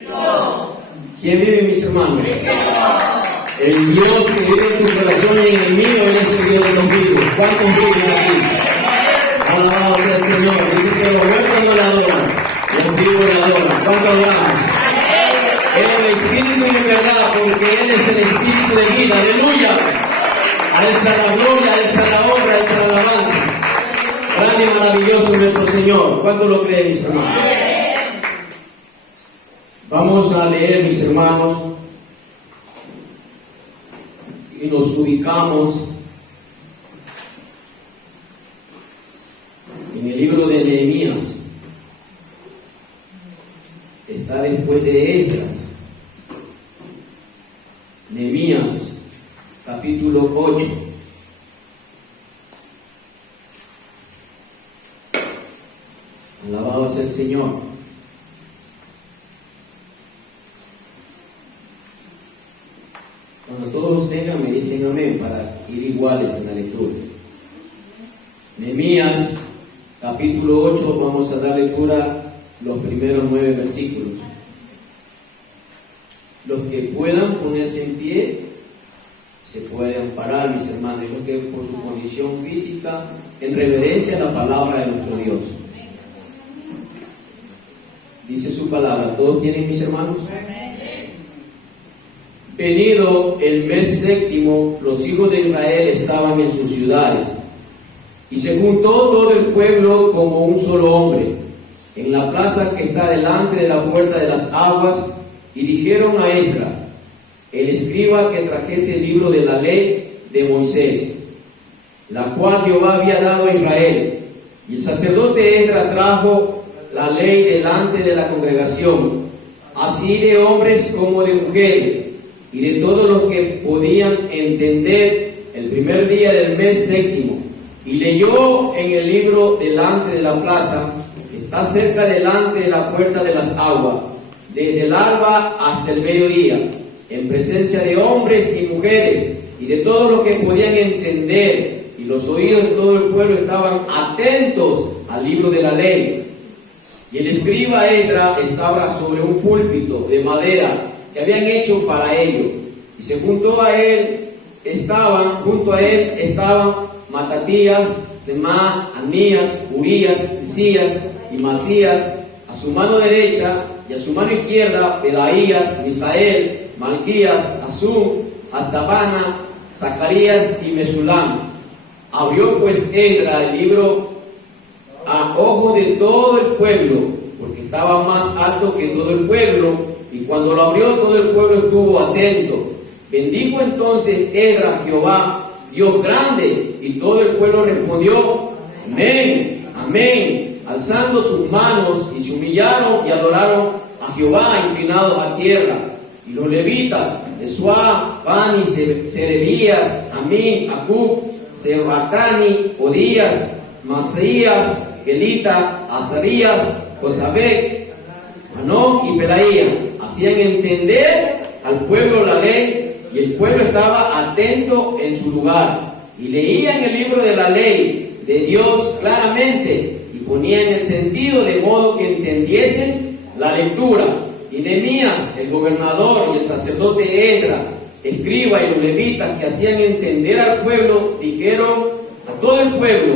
¿Quién vive, mis hermanos? El Dios que vive en tu corazón y en el mío, Él es el Dios de los vivos. ¿Cuántos viven aquí? Alabado sea el Señor. Dice que los muertos no le adoran, los vivos le adoran. ¿Cuántos adoramos? El Espíritu y en verdad, porque Él es el Espíritu de vida. Aleluya. A Él sea la gloria, a Él sea la honra, a Él sea la alabanza. Grande y maravilloso nuestro Señor. ¿Cuántos lo creen, mis hermanos? Vamos a leer, mis hermanos, y nos ubicamos en el libro de Nehemías. Está después de Esdras. Nehemías, capítulo 8. Alabado sea el Señor. Cuando todos los tengan, me dicen amén para ir iguales en la lectura. Nehemías, capítulo 8, vamos a dar lectura los primeros 9 versículos. Los que puedan ponerse en pie, se pueden parar, mis hermanos, los que por su condición física, en reverencia a la palabra de nuestro Dios. Dice su palabra, ¿todos tienen, mis hermanos? Venido el mes séptimo, los hijos de Israel estaban en sus ciudades, y se juntó todo el pueblo como un solo hombre, en la plaza que está delante de la puerta de las aguas, y dijeron a Esdras, el escriba, que trajese el libro de la ley de Moisés, la cual Jehová había dado a Israel. Y el sacerdote Esdras trajo la ley delante de la congregación, así de hombres como de mujeres, y de todos los que podían entender, el primer día del mes séptimo, y leyó en el libro delante de la plaza, que está cerca delante de la puerta de las aguas, desde el alba hasta el mediodía, en presencia de hombres y mujeres, y de todos los que podían entender, y los oídos de todo el pueblo estaban atentos al libro de la ley. Y el escriba Esdras estaba sobre un púlpito de madera que habían hecho para ello, y junto a él estaban Matatías, Semá, Anías, Urías, Isías y Masías a su mano derecha, y a su mano izquierda Pedaías, Misael, Malquías, Azum, Astabana, Zacarías y Mesulam. Abrió pues Esdras el libro a ojo de todo el pueblo, porque estaba más alto que todo el pueblo. Y cuando lo abrió, todo el pueblo estuvo atento. Bendijo entonces Esdras Jehová, Dios grande, y todo el pueblo respondió, amén, amén, alzando sus manos, y se humillaron y adoraron a Jehová, inclinados a tierra. Y los levitas, Esuá, Bani, Serebías, Amín, Acub, Sebatani, Odías, Masías, Gelita, Azarías, Josabek, Anón y Pelaía, hacían entender al pueblo la ley, y el pueblo estaba atento en su lugar, y leían el libro de la ley de Dios claramente, y ponían el sentido de modo que entendiesen la lectura. Y Nehemías, el gobernador, y el sacerdote Esdras, escriba, y los levitas que hacían entender al pueblo, dijeron a todo el pueblo,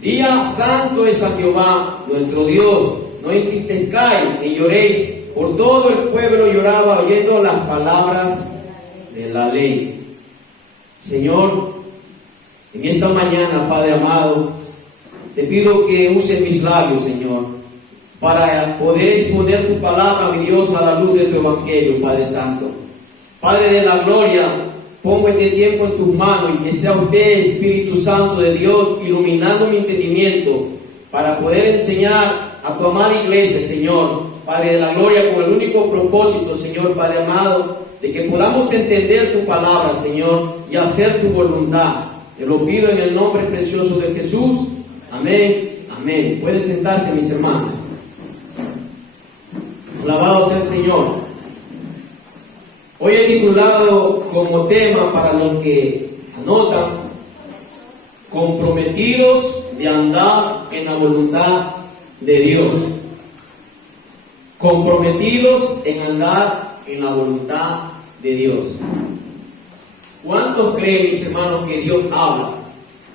día santo es a Jehová nuestro Dios, no entristezcáis ni lloréis. Por todo el pueblo lloraba oyendo las palabras de la ley. Señor, en esta mañana, Padre amado, te pido que uses mis labios, Señor, para poder exponer tu palabra, mi Dios, a la luz de tu evangelio, Padre Santo. Padre de la gloria, pongo este tiempo en tus manos, y que sea usted, Espíritu Santo de Dios, iluminando mi entendimiento para poder enseñar a tu amada iglesia, Señor, Padre de la gloria, con el único propósito, Señor, Padre amado, de que podamos entender tu palabra, Señor, y hacer tu voluntad. Te lo pido en el nombre precioso de Jesús. Amén, amén. Pueden sentarse, mis hermanos. Alabado sea el Señor. Hoy he titulado como tema, para los que anotan, comprometidos de andar en la voluntad de Dios. comprometidos en andar en la voluntad de Dios. ¿Cuántos creen, mis hermanos, que Dios habla?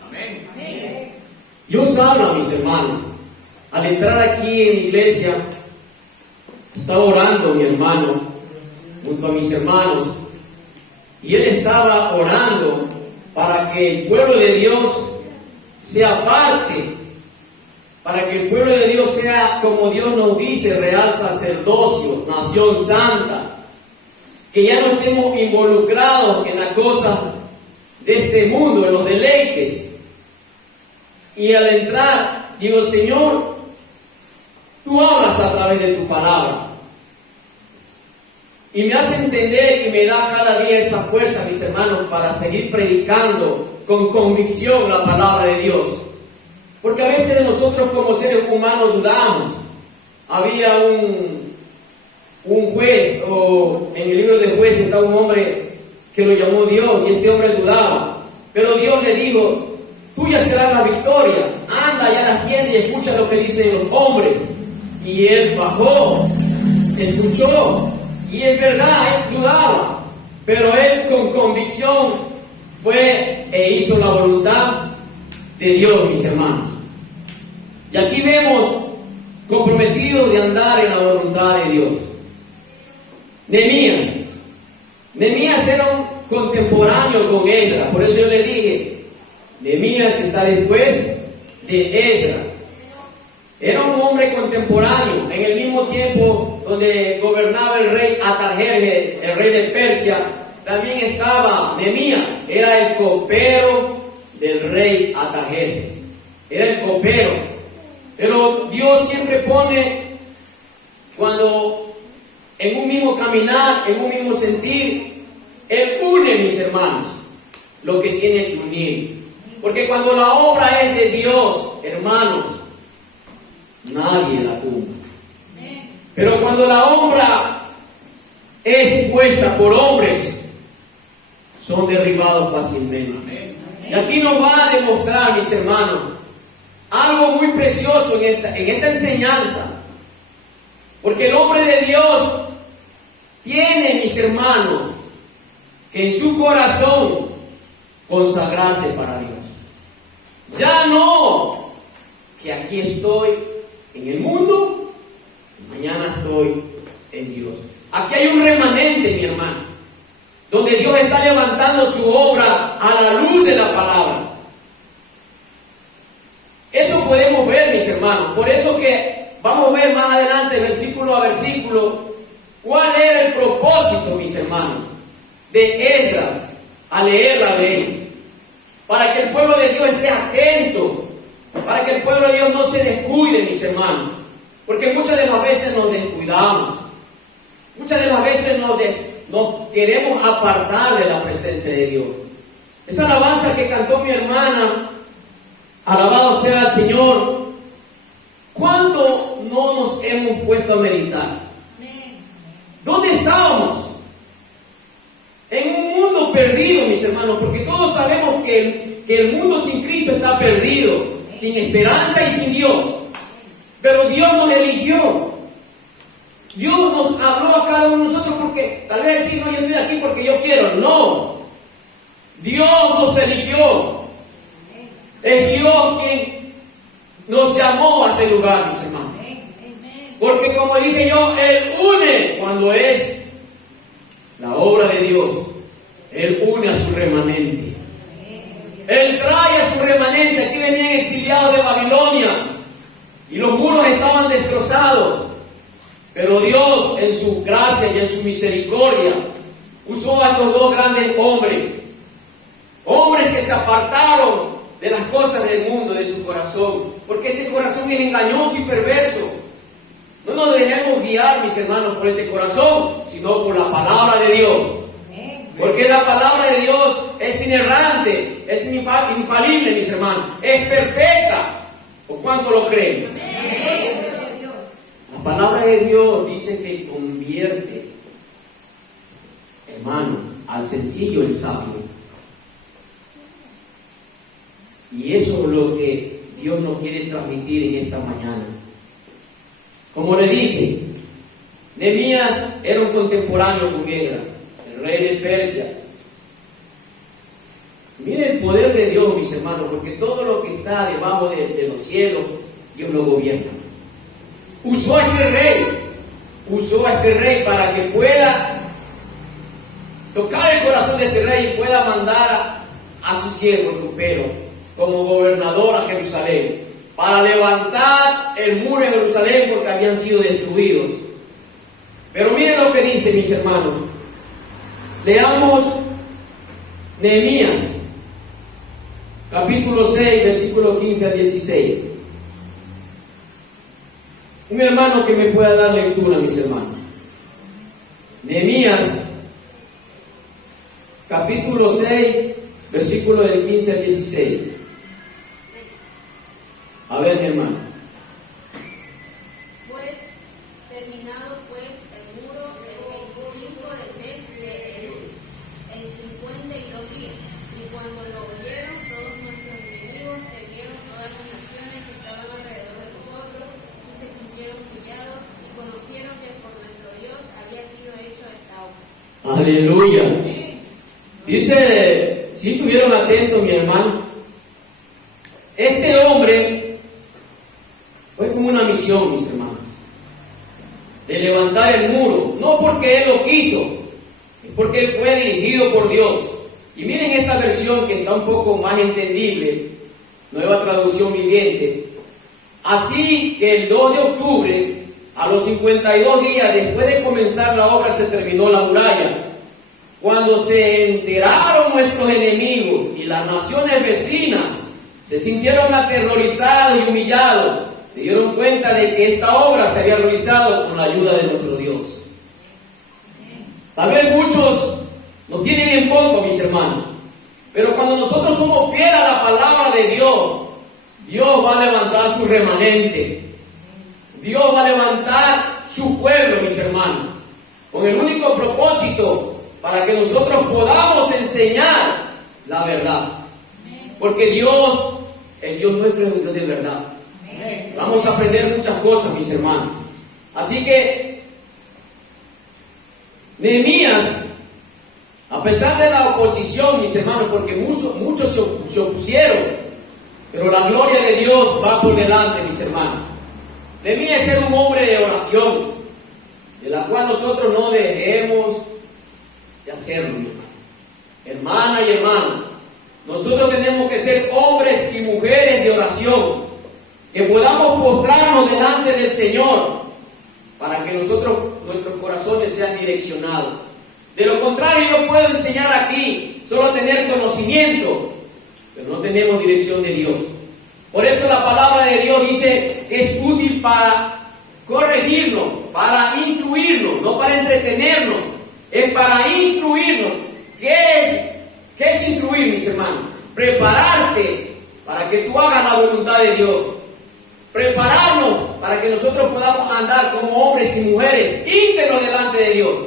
Amén. Dios habla, mis hermanos. Al entrar aquí en la iglesia, estaba orando mi hermano junto a mis hermanos, y él estaba orando para que el pueblo de Dios se aparte, para que el pueblo de Dios sea, como Dios nos dice, real sacerdocio, nación santa, que ya no estemos involucrados en las cosas de este mundo, en los deleites. Y al entrar, digo, Señor, tú hablas a través de tu palabra. Y me hace entender y me da cada día esa fuerza, mis hermanos, para seguir predicando con convicción la palabra de Dios. Porque a veces nosotros como seres humanos dudamos. Había un juez, o en el libro de Jueces está un hombre que lo llamó Dios, y este hombre dudaba. Pero Dios le dijo, tuya será la victoria, anda allá a la tienda y escucha lo que dicen los hombres. Y él bajó, escuchó, y es verdad, él dudaba, pero él con convicción fue e hizo la voluntad de Dios, mis hermanos. Y aquí vemos comprometidos de andar en la voluntad de Dios. Nehemías era un contemporáneo con Esdras, por eso yo le dije, Nehemías está después de Esdras. Era un hombre contemporáneo, en el mismo tiempo donde gobernaba el rey Atarjerjes, el rey de Persia, también estaba Nehemías, era el copero del rey Atarjerjes, era el copero. Pero Dios siempre pone, cuando en un mismo caminar, en un mismo sentir, Él une, mis hermanos, lo que tiene que unir. Porque cuando la obra es de Dios, hermanos, nadie la tumba. Pero cuando la obra es puesta por hombres, son derribados fácilmente. Y aquí nos va a demostrar, mis hermanos, algo muy precioso en esta enseñanza. Porque el hombre de Dios tiene, mis hermanos, que en su corazón consagrarse para Dios. Ya no que aquí estoy en el mundo, mañana estoy en Dios. Aquí hay un remanente, mi hermano, donde Dios está levantando su obra a la luz de la palabra. Eso podemos ver, mis hermanos. Por eso que vamos a ver más adelante, versículo a versículo, cuál era el propósito, mis hermanos, de Esdras al leer la ley. Para que el pueblo de Dios esté atento, para que el pueblo de Dios no se descuide, mis hermanos. Porque muchas de las veces nos descuidamos. Muchas de las veces nos queremos apartar de la presencia de Dios. Esa alabanza que cantó mi hermana, alabado sea el Señor, ¿cuánto no nos hemos puesto a meditar? ¿Dónde estábamos? En un mundo perdido, mis hermanos, porque todos sabemos que el mundo sin Cristo está perdido, sin esperanza y sin Dios. Pero Dios nos eligió. Dios nos habló a cada uno de nosotros, porque tal vez decir, no, yo estoy aquí porque yo quiero. No. Dios nos eligió. Es Dios quien nos llamó a este lugar, mis hermanos. Porque como dije yo, Él une cuando es la obra de Dios. Él une a su remanente. Él trae a su remanente. Aquí venían exiliados de Babilonia y los muros estaban destrozados. Pero Dios, en su gracia y en su misericordia, usó a estos dos grandes hombres. Hombres que se apartaron de las cosas del mundo, de su corazón. Porque este corazón es engañoso y perverso. No nos dejemos guiar, mis hermanos, por este corazón, sino por la palabra de Dios. Porque la palabra de Dios es inerrante, es infalible, mis hermanos. Es perfecta. ¿Por cuánto lo creen? La palabra de Dios dice que convierte, hermano, al sencillo el sabio. Y eso es lo que Dios nos quiere transmitir en esta mañana. Como le dije, Nehemías era un contemporáneo con Esdras, el rey de Persia. Miren el poder de Dios, mis hermanos, porque todo lo que está debajo de los cielos, Dios lo gobierna. Usó a este rey para que pueda tocar el corazón de este rey y pueda mandar a su siervo, el copero, como gobernador a Jerusalén, para levantar el muro de Jerusalén porque habían sido destruidos. Pero miren lo que dice, mis hermanos. Leamos Nehemías, capítulo 6, versículo 15 al 16. Un hermano que me pueda dar lectura, mis hermanos. Nehemías, capítulo 6, versículo del 15 al 16. A ver, mi hermano. Fue terminado pues el muro el 25 del mes de Elul, en 52 días. Y cuando lo oyeron todos nuestros enemigos, temieron todas las naciones que estaban alrededor de nosotros, y se sintieron humillados, y conocieron que por nuestro Dios había sido hecho esta obra. Aleluya. Si estuvieron atentos, mi hermano, este hombre fue con una misión, mis hermanos, de levantar el muro, no porque él lo quiso, es porque él fue dirigido por Dios. Y miren esta versión que está un poco más entendible, Nueva Traducción Viviente. Así que el 2 de octubre, a los 52 días después de comenzar la obra, se terminó la muralla. Cuando se enteraron nuestros enemigos y las naciones vecinas, se sintieron aterrorizados y humillados. Se dieron cuenta de que esta obra se había realizado con la ayuda de nuestro Dios. Tal vez muchos nos tienen en poco, mis hermanos, pero cuando nosotros somos fieles a la palabra de Dios, Dios va a levantar su remanente. Dios va a levantar su pueblo, mis hermanos, con el único propósito para que nosotros podamos enseñar la verdad. Porque Dios, el Dios nuestro, es un Dios de verdad. Vamos a aprender muchas cosas, mis hermanos. Así que Nehemías, a pesar de la oposición, mis hermanos, porque muchos se opusieron, pero la gloria de Dios va por delante, mis hermanos. Nehemías era un hombre de oración, de la cual nosotros no dejemos de hacerlo, mi hermano. Hermana y hermano, nosotros tenemos que ser hombres y mujeres de oración, que podamos postrarnos delante del Señor para que nuestros corazones sean direccionados. De lo contrario, yo puedo enseñar aquí, solo tener conocimiento, pero no tenemos dirección de Dios. Por eso la palabra de Dios dice que es útil para corregirnos, para instruirnos, no para entretenernos, es para instruirnos. ¿Qué es instruir, mis hermanos? Prepararte para que tú hagas la voluntad de Dios. Prepararnos para que nosotros podamos andar como hombres y mujeres íntegros delante de Dios.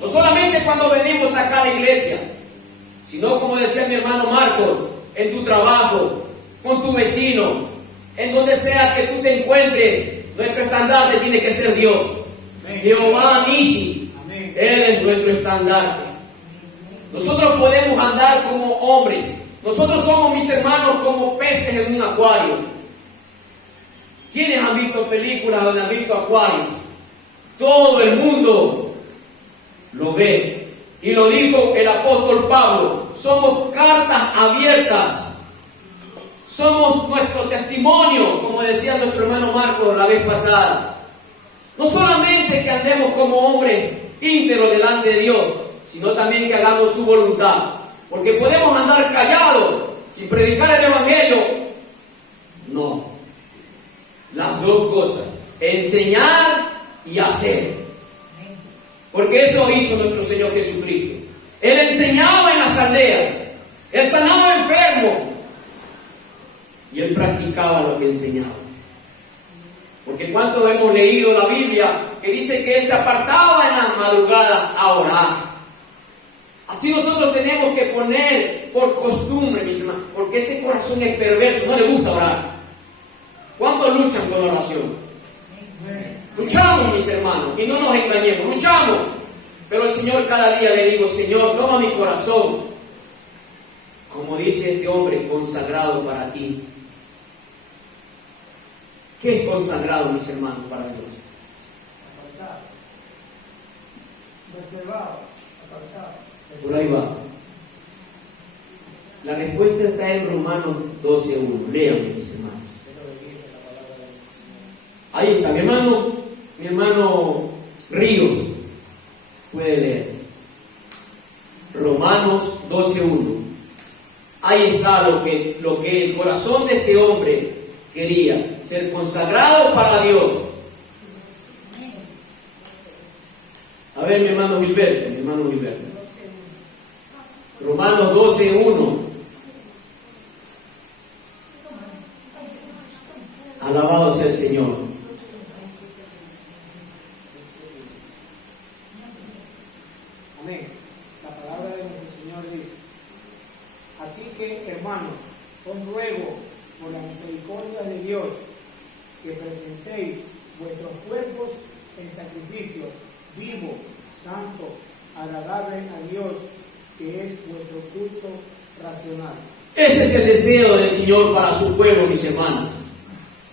No solamente cuando venimos acá a la iglesia, sino como decía mi hermano Marcos, en tu trabajo, con tu vecino, en donde sea que tú te encuentres, nuestro estandarte tiene que ser Dios. Jehová Nishi, Él es nuestro estandarte. Nosotros podemos andar como hombres. Nosotros somos, mis hermanos, como peces en un acuario. ¿Quiénes han visto películas donde han visto acuarios? Todo el mundo lo ve. Y lo dijo el apóstol Pablo. Somos cartas abiertas. Somos nuestro testimonio, como decía nuestro hermano Marcos la vez pasada. No solamente que andemos como hombres íntegros delante de Dios, sino también que hagamos su voluntad. Porque podemos andar callados sin predicar el Evangelio. No. Las dos cosas, enseñar y hacer. Porque eso hizo nuestro Señor Jesucristo. Él enseñaba en las aldeas, Él sanaba enfermos y Él practicaba lo que enseñaba. Porque cuántos hemos leído la Biblia que dice que Él se apartaba en las madrugadas a orar. Así nosotros tenemos que poner por costumbre, mis hermanos, porque este corazón es perverso, no le gusta orar. ¿Cuántos luchan con la oración? Luchamos, mis hermanos, y no nos engañemos, luchamos. Pero el Señor cada día le digo, Señor, toma mi corazón, como dice este hombre, consagrado para ti. ¿Qué es consagrado, mis hermanos, para Dios? Apartado, reservado, apartado. Por ahí va. La respuesta está en Romanos 12:1. Léanme, mis hermanos. Ahí está, mi hermano Ríos puede leer. Romanos 12:1. Ahí está lo que el corazón de este hombre quería, ser consagrado para Dios. A ver, mi hermano Gilberto. Romanos 12:1. Alabado sea el Señor. Amén. La palabra de nuestro Señor dice: así que, hermanos, os ruego por la misericordia de Dios que presentéis vuestros cuerpos en sacrificio vivo, santo, agradable a Dios, que es vuestro culto racional. Ese es el deseo del Señor para su pueblo, mis hermanos.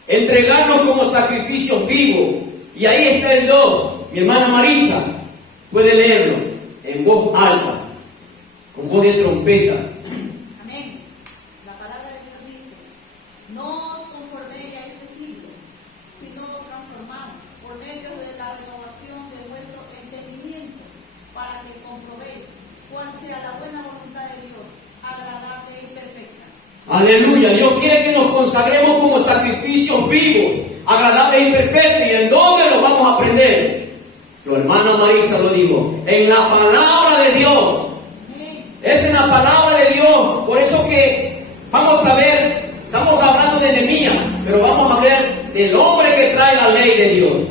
Entregarnos como sacrificios vivos. Y ahí está el 2. Mi hermana Marisa puede leerlo en voz alta, con voz de trompeta. Amén. La palabra de Dios dice: no os conforméis a este siglo, sino transformaos por medio de la renovación de vuestro entendimiento, para que comprobéis cuál sea la buena voluntad de Dios, agradable y perfecta. Aleluya. Dios quiere que nos consagremos como sacrificios vivos, agradables y perfectos. ¿Y en dónde lo vamos a aprender? Tu hermana Marisa lo dijo, en la palabra de Dios. Es en la palabra de Dios. Por eso que vamos a ver, estamos hablando de Nehemías, pero vamos a ver del hombre que trae la ley de Dios.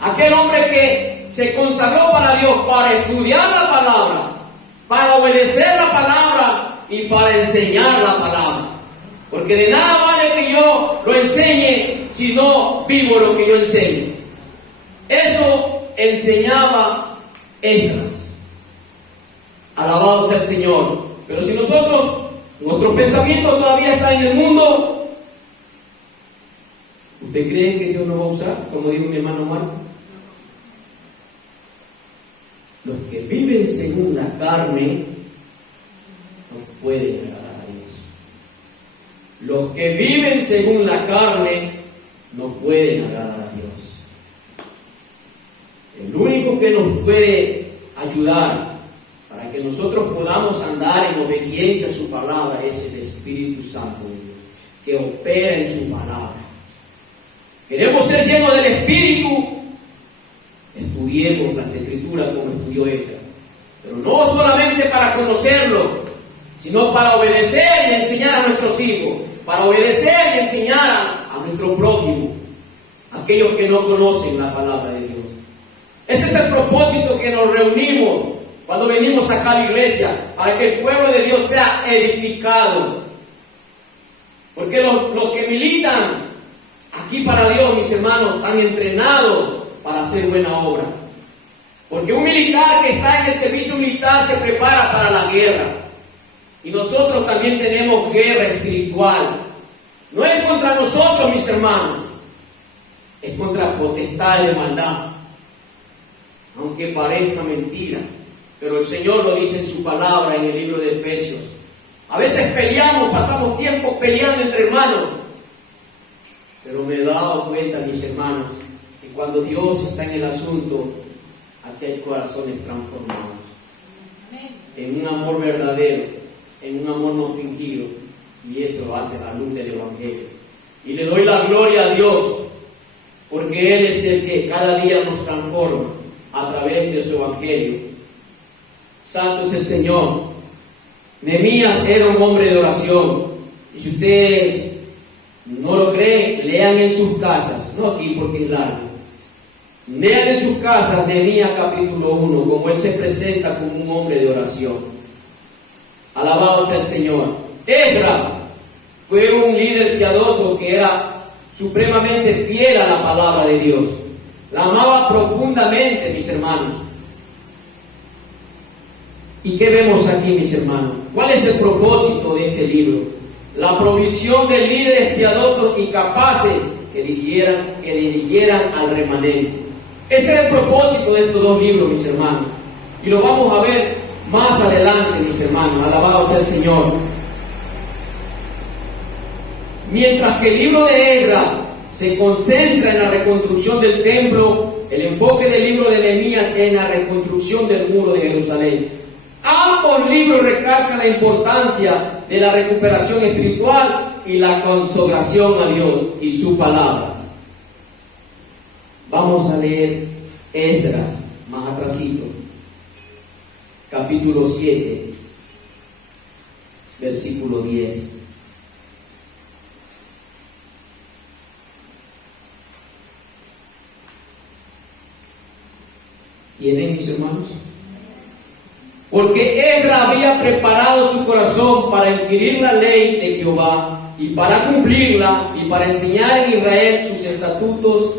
Aquel hombre que se consagró para Dios, para estudiar la palabra, para obedecer la palabra y para enseñar la palabra. Porque de nada vale que yo lo enseñe si no vivo lo que yo enseño. Eso enseñaba Esdras. Alabado sea el Señor. Pero si nuestro pensamiento todavía está en el mundo, ¿usted cree que Dios nos va a usar? Como dijo mi hermano Marco. Los que viven según la carne no pueden agradar a Dios. Los que viven según la carne no pueden agradar a Dios. El único que nos puede ayudar para que nosotros podamos andar en obediencia a su palabra es el Espíritu Santo de Dios, que opera en su palabra. Queremos ser llenos del Espíritu, estudiemos las Escrituras como estudió ella, pero no solamente para conocerlo, sino para obedecer y enseñar a nuestros hijos, para obedecer y enseñar a nuestro prójimo, aquellos que no conocen la palabra de Dios. Ese es el propósito que nos reunimos cuando venimos acá a la iglesia, para que el pueblo de Dios sea edificado. Porque los que militan aquí para Dios, mis hermanos, están entrenados para hacer buena obra. Porque un militar que está en el servicio militar se prepara para la guerra. Y nosotros también tenemos guerra espiritual. No es contra nosotros, mis hermanos, es contra potestad de maldad. Aunque parezca mentira, pero el Señor lo dice en su palabra en el libro de Efesios. A veces peleamos, pasamos tiempo peleando entre hermanos, pero me he dado cuenta, mis hermanos, que cuando Dios está en el asunto, aquí hay corazones transformados en un amor verdadero, en un amor no fingido, y eso lo hace la luz del Evangelio. Y le doy la gloria a Dios, porque Él es el que cada día nos transforma a través de su Evangelio. Santo es el Señor. Nehemías era un hombre de oración, y si ustedes no lo creen, lean en sus casas, no aquí porque es largo. Lean en sus casas Nehemías capítulo 1, como él se presenta como un hombre de oración. Alabado sea el Señor. Esdras fue un líder piadoso que era supremamente fiel a la palabra de Dios. La amaba profundamente, mis hermanos. ¿Y qué vemos aquí, mis hermanos? ¿Cuál es el propósito de este libro? La provisión de líderes piadosos y capaces que dirigieran al remanente. Ese es el propósito de estos dos libros, mis hermanos. Y lo vamos a ver más adelante, mis hermanos. Alabado sea el Señor. Mientras que el libro de Esdras se concentra en la reconstrucción del templo, el enfoque del libro de Nehemías es en la reconstrucción del muro de Jerusalén. Ambos libros recalcan la importancia de la recuperación espiritual y la consagración a Dios y su palabra. Vamos a leer Esdras, más atrasito, capítulo 7, versículo 10. ¿Tienen, mis hermanos? Porque Esdras había preparado su corazón para inquirir la ley de Jehová y para cumplirla y para enseñar en Israel sus estatutos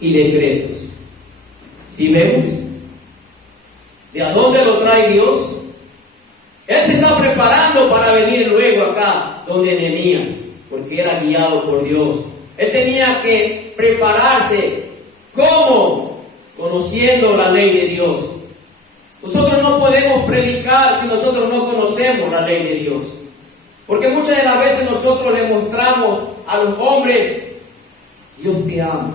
y decretos. ¿Sí vemos? ¿De a dónde lo trae Dios? Él se está preparando para venir luego acá, donde Nehemías, porque era guiado por Dios. Él tenía que prepararse. ¿Cómo? Conociendo la ley de Dios. Nosotros no podemos predicar si nosotros no conocemos la ley de Dios. Porque muchas de las veces nosotros le mostramos a los hombres, Dios te ama.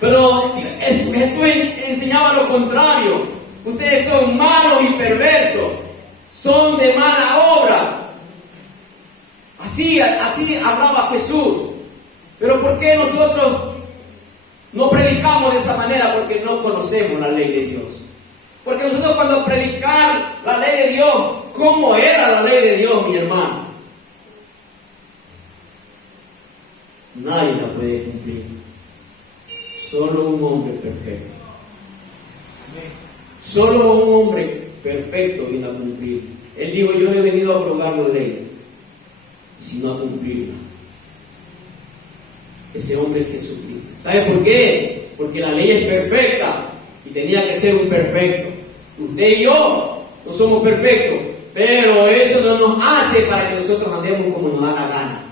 Pero Jesús enseñaba lo contrario. Ustedes son malos y perversos, son de mala obra. Así hablaba Jesús. Pero ¿por qué nosotros no predicamos de esa manera? Porque no conocemos la ley de Dios. Porque nosotros cuando predicar la ley de Dios, ¿cómo era la ley de Dios, mi hermano? Nadie la puede cumplir. Solo un hombre perfecto. Solo un hombre perfecto viene a cumplir. Él dijo, yo no he venido a abrogar la ley, sino a cumplirla. Ese hombre es Jesucristo. ¿Sabe por qué? Porque la ley es perfecta y tenía que ser un perfecto. Usted y yo no somos perfectos, pero eso no nos hace para que nosotros andemos como nos da la gana.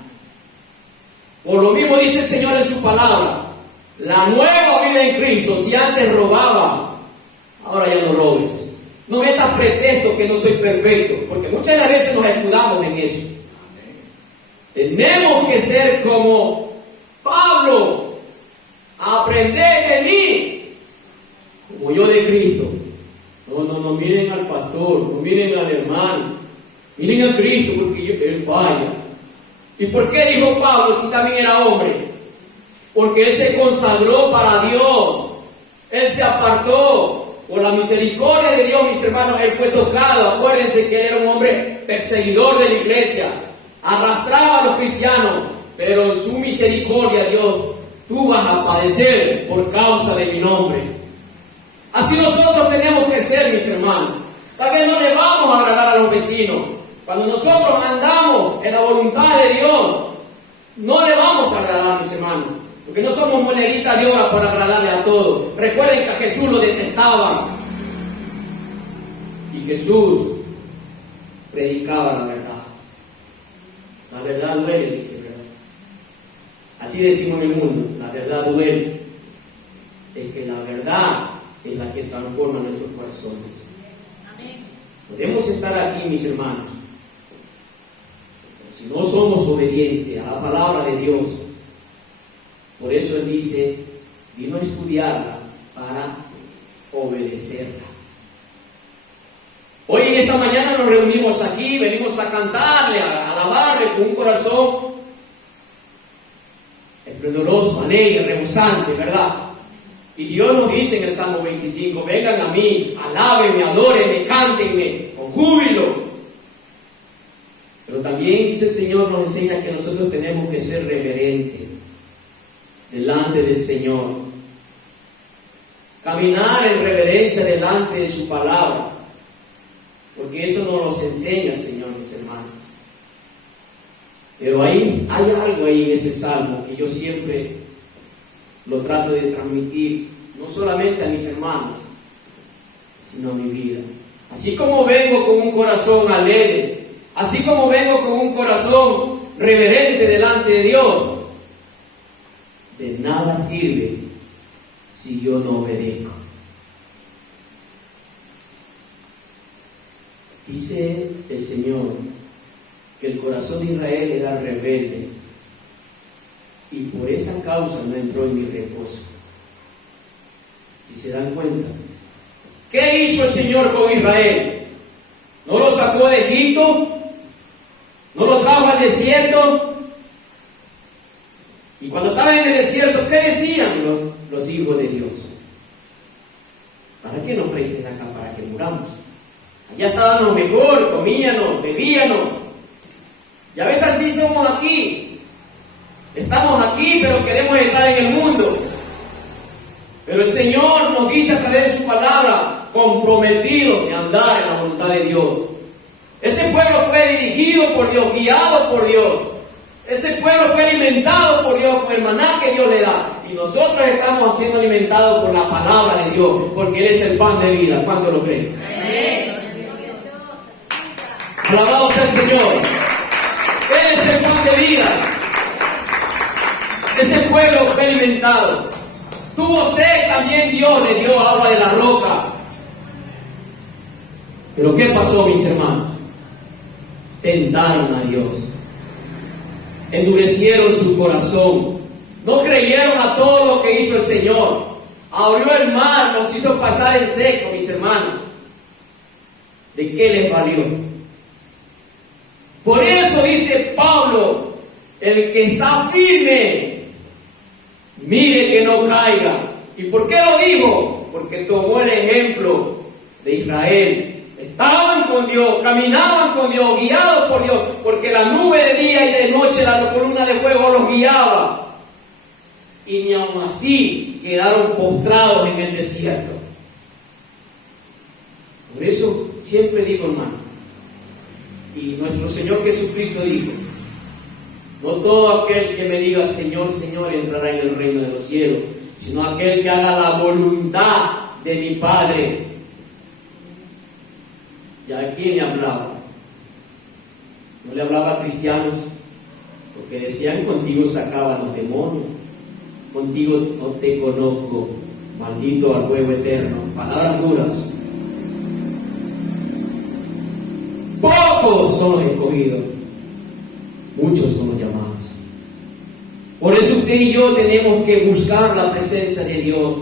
Por lo mismo dice el Señor en su palabra, la nueva vida en Cristo. Si antes robaba, ahora ya no robes. No metas pretexto que no soy perfecto, porque muchas de las veces nos escudamos en eso. Tenemos que ser como Pablo, aprender de mí, como yo de Cristo. No miren al pastor, no miren al hermano, miren a Cristo, porque él falla. ¿Y por qué dijo Pablo si también era hombre? Porque él se consagró para Dios, él se apartó por la misericordia de Dios, mis hermanos. Él fue tocado. Acuérdense que él era un hombre perseguidor de la iglesia, arrastraba a los cristianos, pero en su misericordia, Dios, tú vas a padecer por causa de mi nombre. Así nosotros tenemos que ser, mis hermanos. Tal vez no le vamos a agradar a los vecinos. Cuando nosotros andamos en la voluntad de Dios, no le vamos a agradar, mis hermanos. Porque no somos moneditas de oro para agradarle a todos. Recuerden que a Jesús lo detestaban. Y Jesús predicaba la verdad. La verdad duele, dice, ¿verdad? Así decimos en el mundo, la verdad duele. Es que la verdad es la que transforma nuestros corazones. Amén. Podemos estar aquí, mis hermanos, pero si no somos obedientes a la palabra de Dios. Por eso Él dice, vino a estudiarla para obedecerla. Hoy en esta mañana nos reunimos aquí, venimos a cantarle, a alabarle con un corazón esplendoroso, alegre, rebosante, ¿verdad? Y Dios nos dice en el Salmo 25, vengan a mí, alábenme, adórenme, cántenme con júbilo. Pero también dice el Señor, nos enseña que nosotros tenemos que ser reverentes delante del Señor, caminar en reverencia delante de su palabra, porque eso nos enseña el Señor, mis hermanos. Pero hay algo ahí en ese salmo que yo siempre lo trato de transmitir no solamente a mis hermanos, sino a mi vida. Así como vengo con un corazón alegre, así como vengo con un corazón reverente delante de Dios, de nada sirve si yo no obedezco. Dice el Señor que el corazón de Israel era rebelde y por esa causa no entró en mi reposo. Si se dan cuenta, ¿qué hizo el Señor con Israel? ¿No lo sacó de Egipto? ¿No lo trajo al desierto? Y cuando estaban en el desierto, ¿qué decían los hijos de Dios? ¿Para qué nos prestes acá? Para que muramos. Allá estábamos mejor, comíamos, bebíamos. Y a veces así somos aquí. Estamos aquí, pero queremos estar en el mundo. Pero el Señor nos dice a través de su palabra, comprometidos de andar en la voluntad de Dios. Ese pueblo fue dirigido por Dios, guiado por Dios. Ese pueblo fue alimentado por Dios, con el maná que Dios le da. Y nosotros estamos siendo alimentados por la palabra de Dios, porque Él es el pan de vida. ¿Cuánto lo creen? Amén. Alabado sea el Señor. Él es el pan de vida. Ese pueblo fue alimentado. Tuvo sed, también Dios le dio agua de la roca. Pero ¿qué pasó, mis hermanos? Tentaron a Dios. Endurecieron su corazón. No creyeron a todo lo que hizo el Señor. Abrió el mar, nos hizo pasar en seco, mis hermanos. ¿De qué les valió? Por eso dice Pablo, el que está firme, mire que no caiga. ¿Y por qué lo dijo? Porque tomó el ejemplo de Israel. Estaban con Dios, caminaban con Dios, guiados por Dios, porque la nube de día y de noche, la columna de fuego los guiaba. Y ni aun así quedaron postrados en el desierto. Por eso siempre digo, hermano, y nuestro Señor Jesucristo dijo, no todo aquel que me diga Señor, Señor entrará en el reino de los cielos, sino aquel que haga la voluntad de mi Padre. ¿Y a quién le hablaba? No le hablaba a cristianos, porque decían, contigo sacaban los demonios, contigo no te conozco, maldito al fuego eterno. Palabras duras. Pocos son los escogidos, muchos son los llamados. Por eso usted y yo tenemos que buscar la presencia de Dios,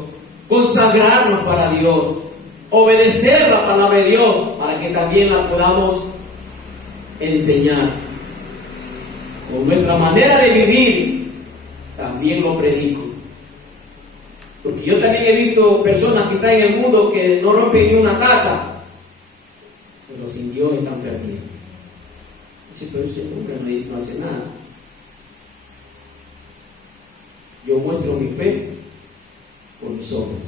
consagrarnos para Dios, obedecer la palabra de Dios para que también la podamos enseñar. Con nuestra manera de vivir también lo predico. Porque yo también he visto personas que están en el mundo que no rompen ni una taza, pero sin Dios están perdidos. Dice, pero ese hombre no hace nada. Yo muestro mi fe por mis obras.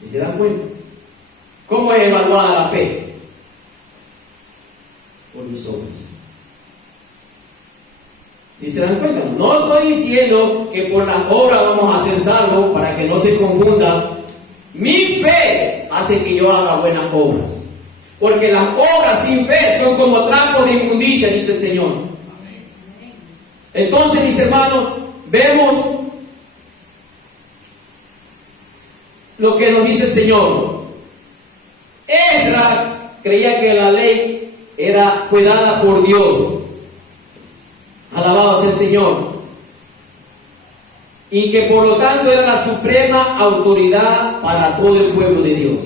Si se dan cuenta, ¿cómo es evaluada la fe? Por mis obras. Si se dan cuenta, no estoy diciendo que por las obras vamos a ser salvos, para que no se confunda. Mi fe hace que yo haga buenas obras, porque las obras sin fe son como trapos de inmundicia, dice el Señor. Entonces, mis hermanos, vemos lo que nos dice el Señor. Esdras creía que la ley fue dada por Dios. Alabado sea el Señor. Y que por lo tanto era la suprema autoridad para todo el pueblo de Dios.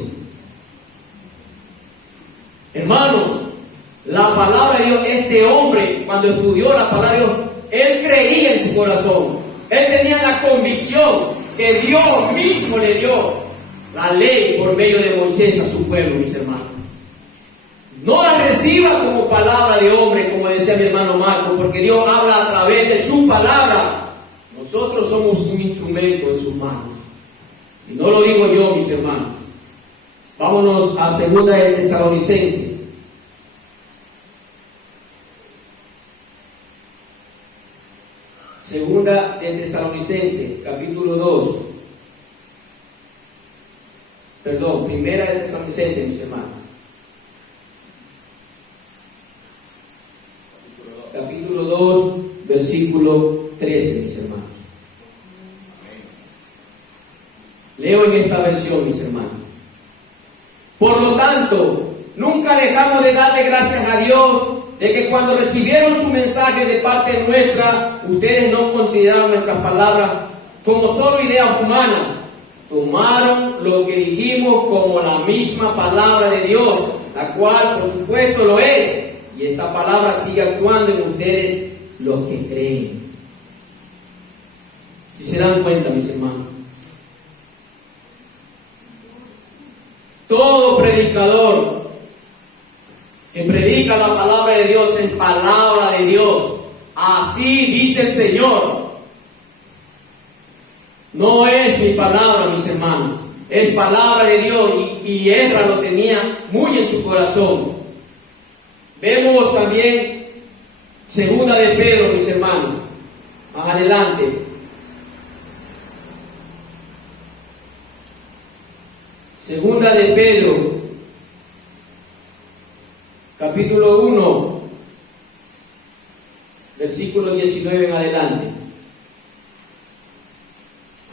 Hermanos, la palabra de Dios, este hombre, cuando estudió la palabra de Dios, él creía en su corazón. Él tenía la convicción que Dios mismo le dio la ley por medio de Moisés a su pueblo, mis hermanos. No la reciba como palabra de hombre, como decía mi hermano Marco, porque Dios habla a través de su palabra. Nosotros somos un instrumento en sus manos. Y no lo digo yo, mis hermanos. Vámonos a 2 de Tesalonicenses. Segunda de Tesalonicenses, capítulo 2. Perdón, primera de Tesalonicenses, mis hermanos. Capítulo 2, versículo 13, mis hermanos. Leo en esta versión, mis hermanos. Por lo tanto, nunca dejamos de darle gracias a Dios de que cuando recibieron su mensaje de parte nuestra, ustedes no consideraron nuestras palabras como solo ideas humanas. Tomaron lo que dijimos como la misma palabra de Dios, la cual por supuesto lo es. Y esta palabra sigue actuando en ustedes los que creen. Si se dan cuenta, mis hermanos, todo predicador que predica la palabra de Dios es palabra de Dios. Así dice el Señor. No es mi palabra, mis hermanos, es palabra de Dios, y Ezra lo tenía muy en su corazón. Vemos también segunda de Pedro, mis hermanos, más adelante. Segunda de Pedro, capítulo 1, versículo 19 en adelante.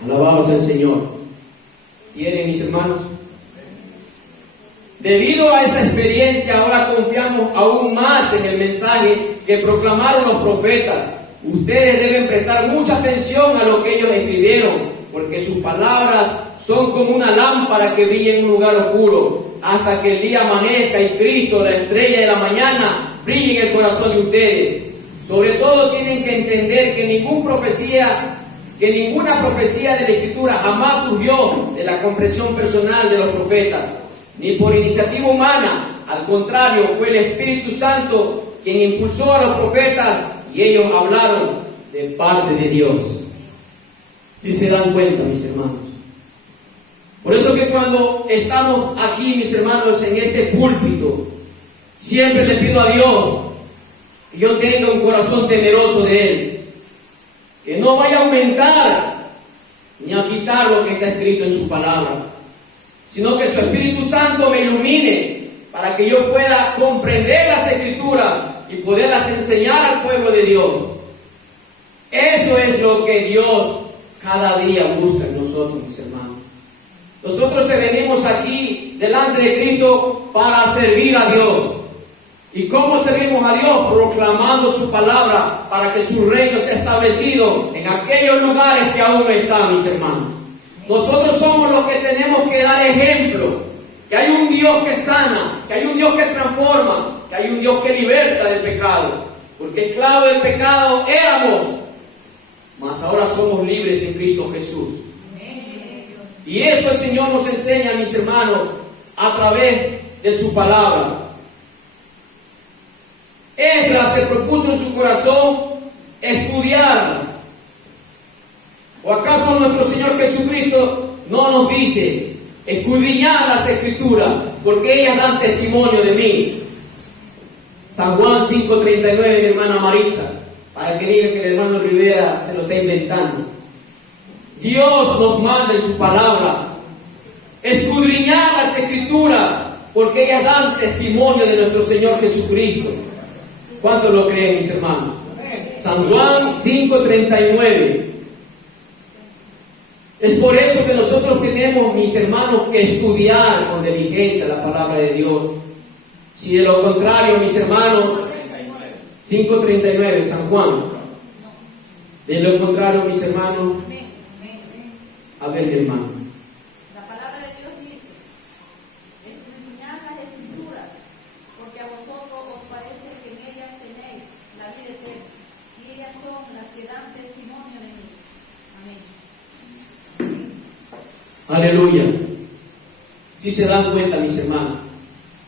Alabamos al Señor. ¿Tienen, mis hermanos? Debido a esa experiencia, ahora confiamos aún más en el mensaje que proclamaron los profetas. Ustedes deben prestar mucha atención a lo que ellos escribieron, porque sus palabras son como una lámpara que brilla en un lugar oscuro, hasta que el día amanezca y Cristo, la estrella de la mañana, brille en el corazón de ustedes. Sobre todo tienen que entender que ninguna profecía de la Escritura jamás surgió de la comprensión personal de los profetas, ni por iniciativa humana. Al contrario, fue el Espíritu Santo quien impulsó a los profetas y ellos hablaron de parte de Dios. Si se dan cuenta, mis hermanos. Por eso que cuando estamos aquí, mis hermanos, en este púlpito, siempre le pido a Dios que yo tenga un corazón temeroso de Él, que no vaya a aumentar ni a quitar lo que está escrito en su palabra, sino que su Espíritu Santo me ilumine para que yo pueda comprender las Escrituras y poderlas enseñar al pueblo de Dios. Eso es lo que Dios cada día busca en nosotros, mis hermanos. Nosotros venimos aquí delante de Cristo para servir a Dios. ¿Y cómo servimos a Dios? Proclamando su palabra para que su reino sea establecido en aquellos lugares que aún no están, mis hermanos. Nosotros somos los que tenemos que dar ejemplo, que hay un Dios que sana, que hay un Dios que transforma, que hay un Dios que liberta del pecado. Porque esclavos del pecado éramos, mas ahora somos libres en Cristo Jesús. Y eso el Señor nos enseña, mis hermanos, a través de su palabra. Ezra se propuso en su corazón estudiar. ¿O acaso nuestro Señor Jesucristo no nos dice escudriñar las Escrituras, porque ellas dan testimonio de mí? San Juan 5:39, mi hermana Maritza, para que diga que el hermano Rivera se lo está inventando. Dios nos manda en su palabra escudriñar las Escrituras, porque ellas dan testimonio de nuestro Señor Jesucristo. ¿Cuántos lo creen, mis hermanos? San Juan 5:39. Es por eso que nosotros tenemos, mis hermanos, que estudiar con diligencia la palabra de Dios. Si de lo contrario, mis hermanos, 5:39, San Juan. De lo contrario, mis hermanos, a ver, hermano. La palabra de Dios dice: escudriñad las Escrituras, porque a vosotros os parece que en ellas tenéis la vida eterna, y ellas son las que dan testimonio de mí. Amén. Aleluya. Si se dan cuenta, mis hermanos,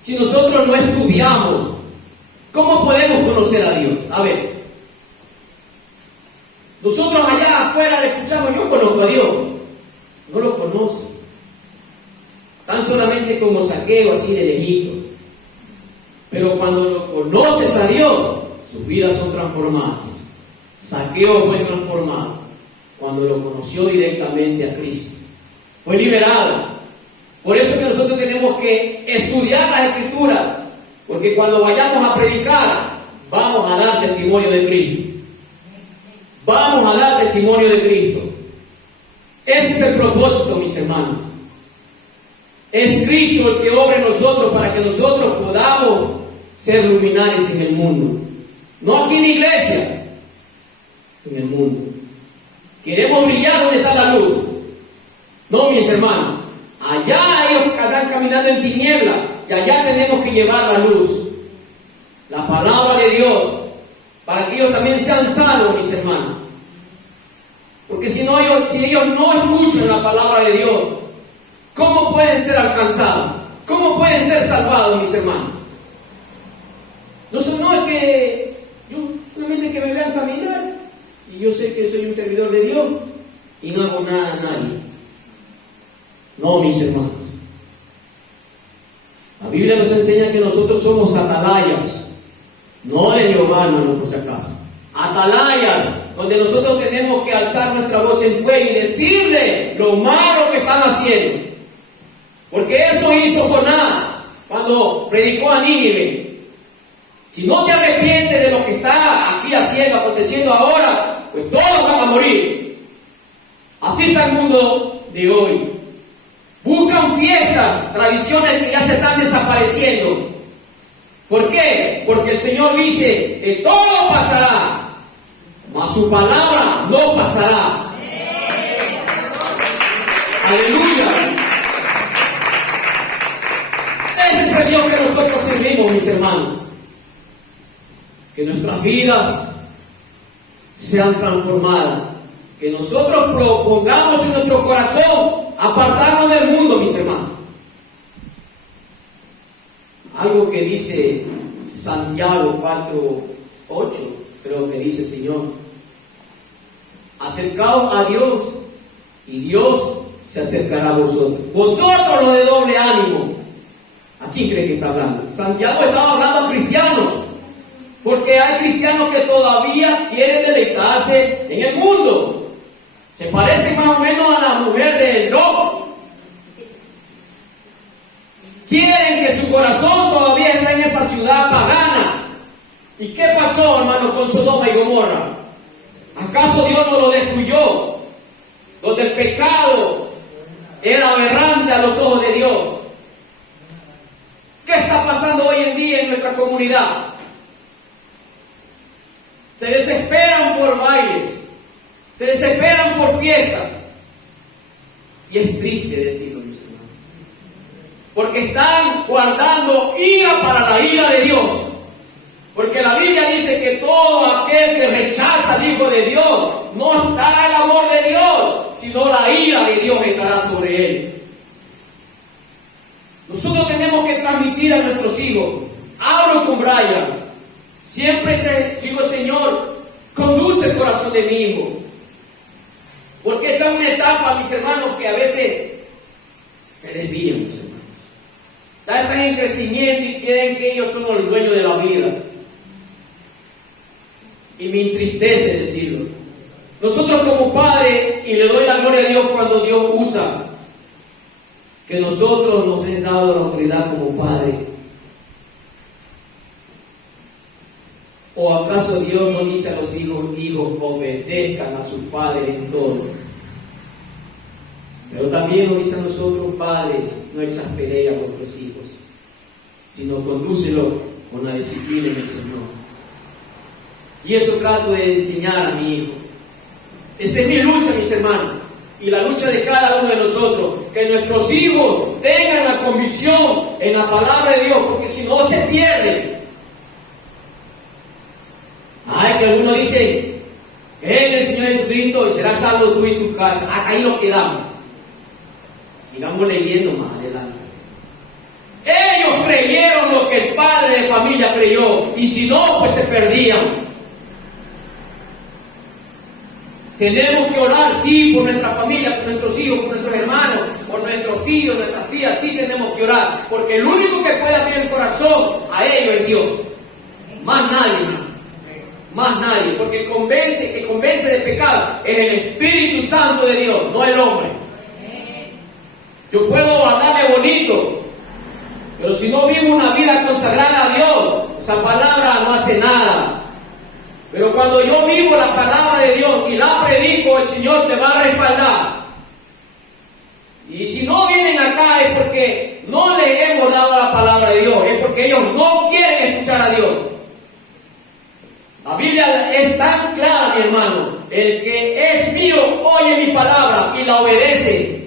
si nosotros no estudiamos, ¿cómo podemos conocer a Dios? A ver, nosotros allá afuera le escuchamos: yo conozco a Dios. No lo conoce, tan solamente como Saqueo, así de lejito. Pero cuando lo conoces a Dios, sus vidas son transformadas. Zaqueo fue transformado cuando lo conoció directamente a Cristo. Fue liberado. Por eso que nosotros tenemos que estudiar las Escrituras, porque cuando vayamos a predicar, vamos a dar testimonio de Cristo. Vamos a dar testimonio de Cristo. Ese es el propósito, mis hermanos. Es Cristo el que obra en nosotros para que nosotros podamos ser luminares en el mundo. No aquí en la iglesia, en el mundo. Queremos brillar donde está la luz. No, mis hermanos. Allá ellos están caminando en tinieblas y allá tenemos que llevar la luz. La palabra de Dios, para que ellos también sean salvos, mis hermanos. Porque si ellos no escuchan la palabra de Dios, ¿cómo pueden ser alcanzados? ¿Cómo pueden ser salvados, mis hermanos? No es que yo solamente que me vean caminar y yo sé que soy un servidor de Dios y no hago nada a nadie. No, mis hermanos. La Biblia nos enseña que nosotros somos atalayas, no de Jehová, hermano, por si acaso. Atalayas, donde nosotros tenemos que alzar nuestra voz en fe y decirle lo malo que están haciendo. Porque eso hizo Jonás cuando predicó a Nínive. Si no te arrepientes de lo que está aquí aconteciendo ahora, pues todos van a morir. Así está el mundo de hoy. Buscan fiestas, tradiciones que ya se están desapareciendo. ¿Por qué? Porque el Señor dice que todo pasará, mas su palabra no pasará. Aleluya. Ese es el Dios que nosotros servimos, mis hermanos. Que nuestras vidas sean transformadas. Que nosotros propongamos en nuestro corazón apartarnos del mundo, mis hermanos. Algo que dice Santiago 4:8, creo que dice el Señor. Acercaos a Dios y Dios se acercará a vosotros. Vosotros los de doble ánimo. ¿A quién cree que está hablando? Santiago estaba hablando a cristianos. Porque hay cristianos que todavía quieren deleitarse en el mundo. Se parece más o menos a la mujer del lobo. Quieren que su corazón todavía está en esa ciudad pagana. ¿Y qué pasó, hermano, con Sodoma y Gomorra? ¿Acaso Dios no lo destruyó? Donde el pecado era aberrante a los ojos de Dios. ¿Qué está pasando hoy en día en nuestra comunidad? Se desesperan por bailes, se desesperan por fiestas. Y es triste decirlo, mis hermanos, porque están guardando ira para la ira de Dios. Porque la Biblia dice que todo aquel que rechaza al Hijo de Dios, no estará el amor de Dios, sino la ira de Dios estará sobre él. Nosotros tenemos que transmitir a nuestros hijos. Hablo con Brian. Siempre digo, Señor, conduce el corazón de mi hijo. Porque está en una etapa, mis hermanos, que a veces se desvían, mis hermanos. Están en crecimiento y creen que ellos son los dueños de la vida. Y me entristece decirlo. Nosotros como padres, y le doy la gloria a Dios cuando Dios usa, que nosotros nos hemos dado la autoridad como padres. ¿O acaso Dios no dice a los hijos, obedezcan a sus padres en todo? Pero también nos dice a nosotros, padres, no exasperéis a vuestros hijos, sino condúcelo con la disciplina en el Señor. Y eso trato de enseñar a mi hijo. Esa es mi lucha, mis hermanos, y la lucha de cada uno de nosotros, que nuestros hijos tengan la convicción en la palabra de Dios, porque si no se pierden. Que algunos dicen, Él es el Señor Jesucristo y serás salvo tú y tu casa. Ahí nos quedamos. Sigamos leyendo más adelante. Ellos creyeron lo que el padre de familia creyó, y si no, pues se perdían. Tenemos que orar, sí, por nuestra familia, por nuestros hijos, por nuestros hermanos, por nuestros tíos, nuestras tías, sí tenemos que orar, porque el único que puede abrir el corazón a ellos es Dios. Más nadie, hermano. más nadie, porque el que convence de pecado es el Espíritu Santo de Dios, no el hombre. Yo puedo hablarle bonito, pero si no vivo una vida consagrada a Dios, esa palabra no hace nada. Pero cuando yo vivo la palabra de Dios y la predico, el Señor te va a respaldar. Y si no vienen acá es porque no les hemos dado la palabra de Dios, es porque ellos no quieren escuchar a Dios. La Biblia es tan clara, mi hermano. El que es mío oye mi palabra y la obedece.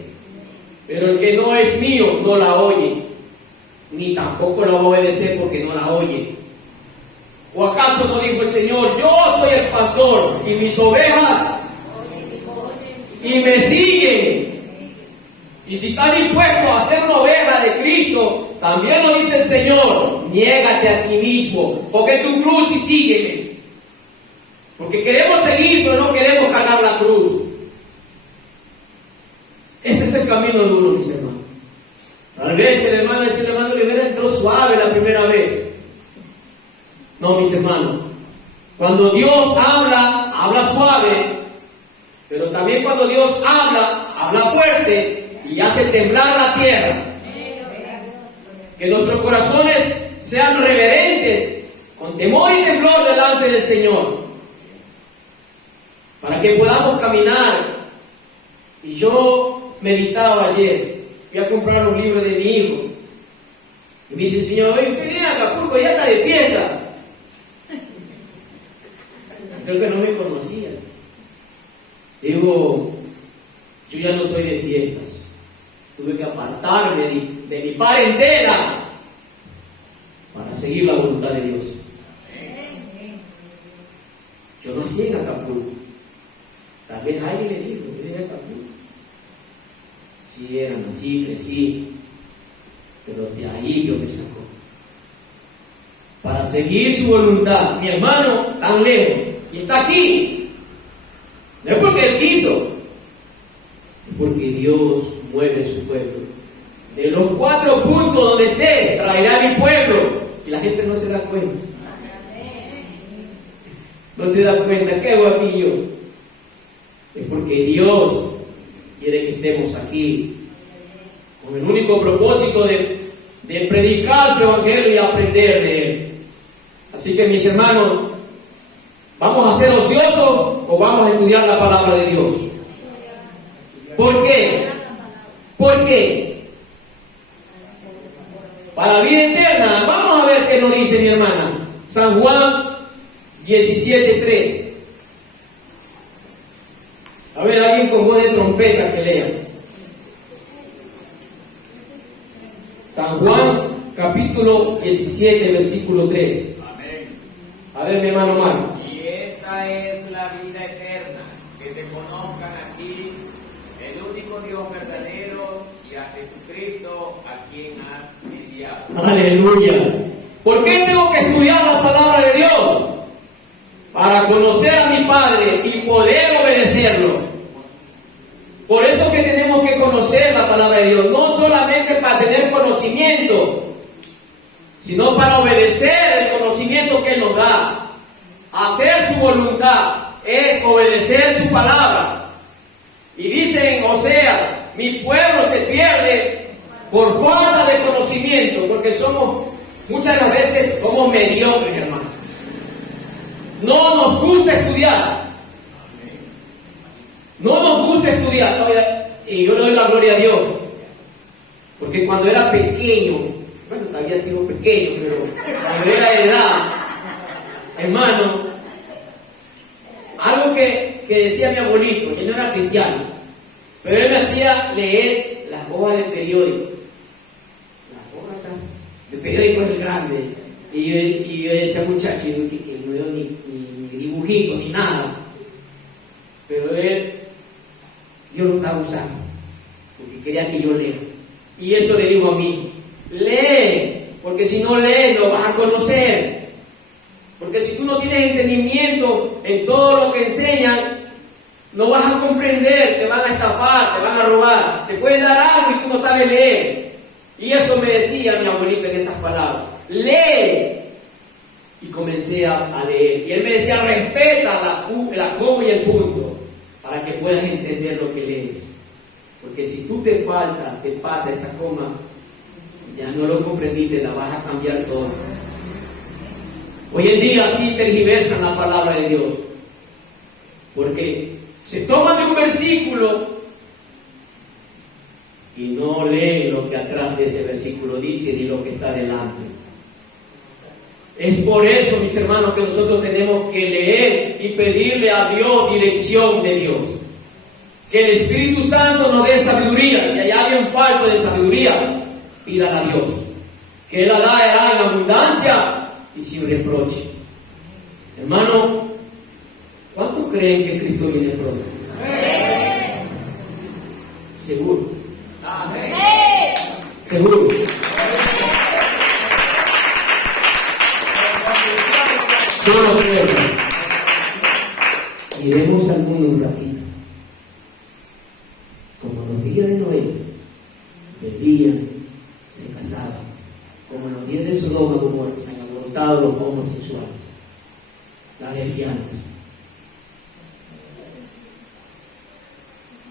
Pero el que no es mío no la oye, ni tampoco la va a obedecer porque no la oye. ¿O acaso no dijo el Señor: yo soy el pastor y mis ovejas y me siguen? Y si están dispuestos a ser una oveja de Cristo, también lo dice el Señor: niégate a ti mismo, coge tu cruz y sígueme. Porque queremos seguir, pero no queremos cargar la cruz. Este es el camino duro, mis hermanos. Tal vez el hermano Rivera entró suave la primera vez. No, mis hermanos. Cuando Dios habla, habla suave. Pero también cuando Dios habla, habla fuerte y hace temblar la tierra. Que nuestros corazones sean reverentes, con temor y temblor delante del Señor, para que podamos caminar. Y yo meditaba ayer, fui a comprar los libros de mi hijo, y me dice: Señor, oye, usted viene a Acapulco, ya está de fiesta. Creo que no me conocía. Digo, yo ya no soy de fiestas. Tuve que apartarme de mi parentela para seguir la voluntad de Dios. Yo nací en Acapulco. Tal vez alguien le dijo: yo de Acapulco. Sí, nací, crecí, pero de ahí Dios me sacó para seguir su voluntad. Mi hermano tan lejos y está aquí, no es porque él quiso, es porque Dios mueve su pueblo. De los 4 puntos donde esté, traerá a mi pueblo. Y la gente no se da cuenta. No se da cuenta. ¿Qué hago aquí yo? Es porque Dios quiere que estemos aquí con el único propósito de predicar su evangelio y aprender de él. Así que, mis hermanos, ¿vamos a ser ociosos o vamos a estudiar la palabra de Dios? ¿Por qué? ¿Por qué? Para vida eterna. Vamos a ver qué nos dice mi hermana. San Juan 17:3. A ver, alguien con voz de trompeta que lea. San Juan, capítulo 17, versículo 3. Amén. A ver, mi hermano Marco. Y esta es la vida eterna, que te conozcan a ti, el único Dios verdadero, y a Jesucristo, a quien has enviado. Aleluya. ¿Por qué tengo que estudiar la palabra de Dios? Para conocer a mi Padre y poder obedecerlo. Por eso que tenemos que conocer la palabra de Dios, no solamente para tener conocimiento, sino para obedecer el conocimiento que Él nos da. Hacer su voluntad es obedecer su palabra. Y dice en Oseas: mi pueblo se pierde por falta de conocimiento, porque muchas de las veces somos mediocres, hermano. No nos gusta estudiar. No nos gusta estudiar. Y yo le doy la gloria a Dios, porque cuando era pequeño, bueno, todavía sigo pequeño, pero cuando era de edad, hermano, algo que decía mi abuelito, él no era cristiano, pero él me hacía leer las hojas del periódico. Las hojas del periódico es el grande. Y yo decía: muchacho, que no veo ni dibujito ni nada. Pero Dios lo estaba usando, porque quería que yo lea. Y eso le digo a mí: lee, porque si no lees lo vas a conocer. Porque si tú no tienes entendimiento en todo lo que enseñan, no vas a comprender, te van a estafar, te van a robar, te pueden dar algo y tú no sabes leer. Y eso me decía mi abuelito en esas palabras: lee. Y comencé a leer. Y él me decía, respeta la coma y el punto, para que puedas entender lo que lees. Porque si tú te pasa esa coma, ya no lo comprendiste, la vas a cambiar todo. Hoy en día sí tergiversan la palabra de Dios, porque se toman de un versículo y no leen lo que atrás de ese versículo dice ni lo que está delante. Es por eso, mis hermanos, que nosotros tenemos que leer y pedirle a Dios dirección de Dios. Que el Espíritu Santo nos dé sabiduría. Si hay alguien falto de sabiduría, pídala a Dios, que Él la dará en abundancia y sin reproche. Hermano, ¿cuántos creen que Cristo viene pronto? Seguro. Amén. Seguro. Yo lo creo. Miremos al mundo un ratito. Como en los días de Noé, bebían, se casaban. Como en los días de Sodoma, como se han abortado los homosexuales, las lesbianas.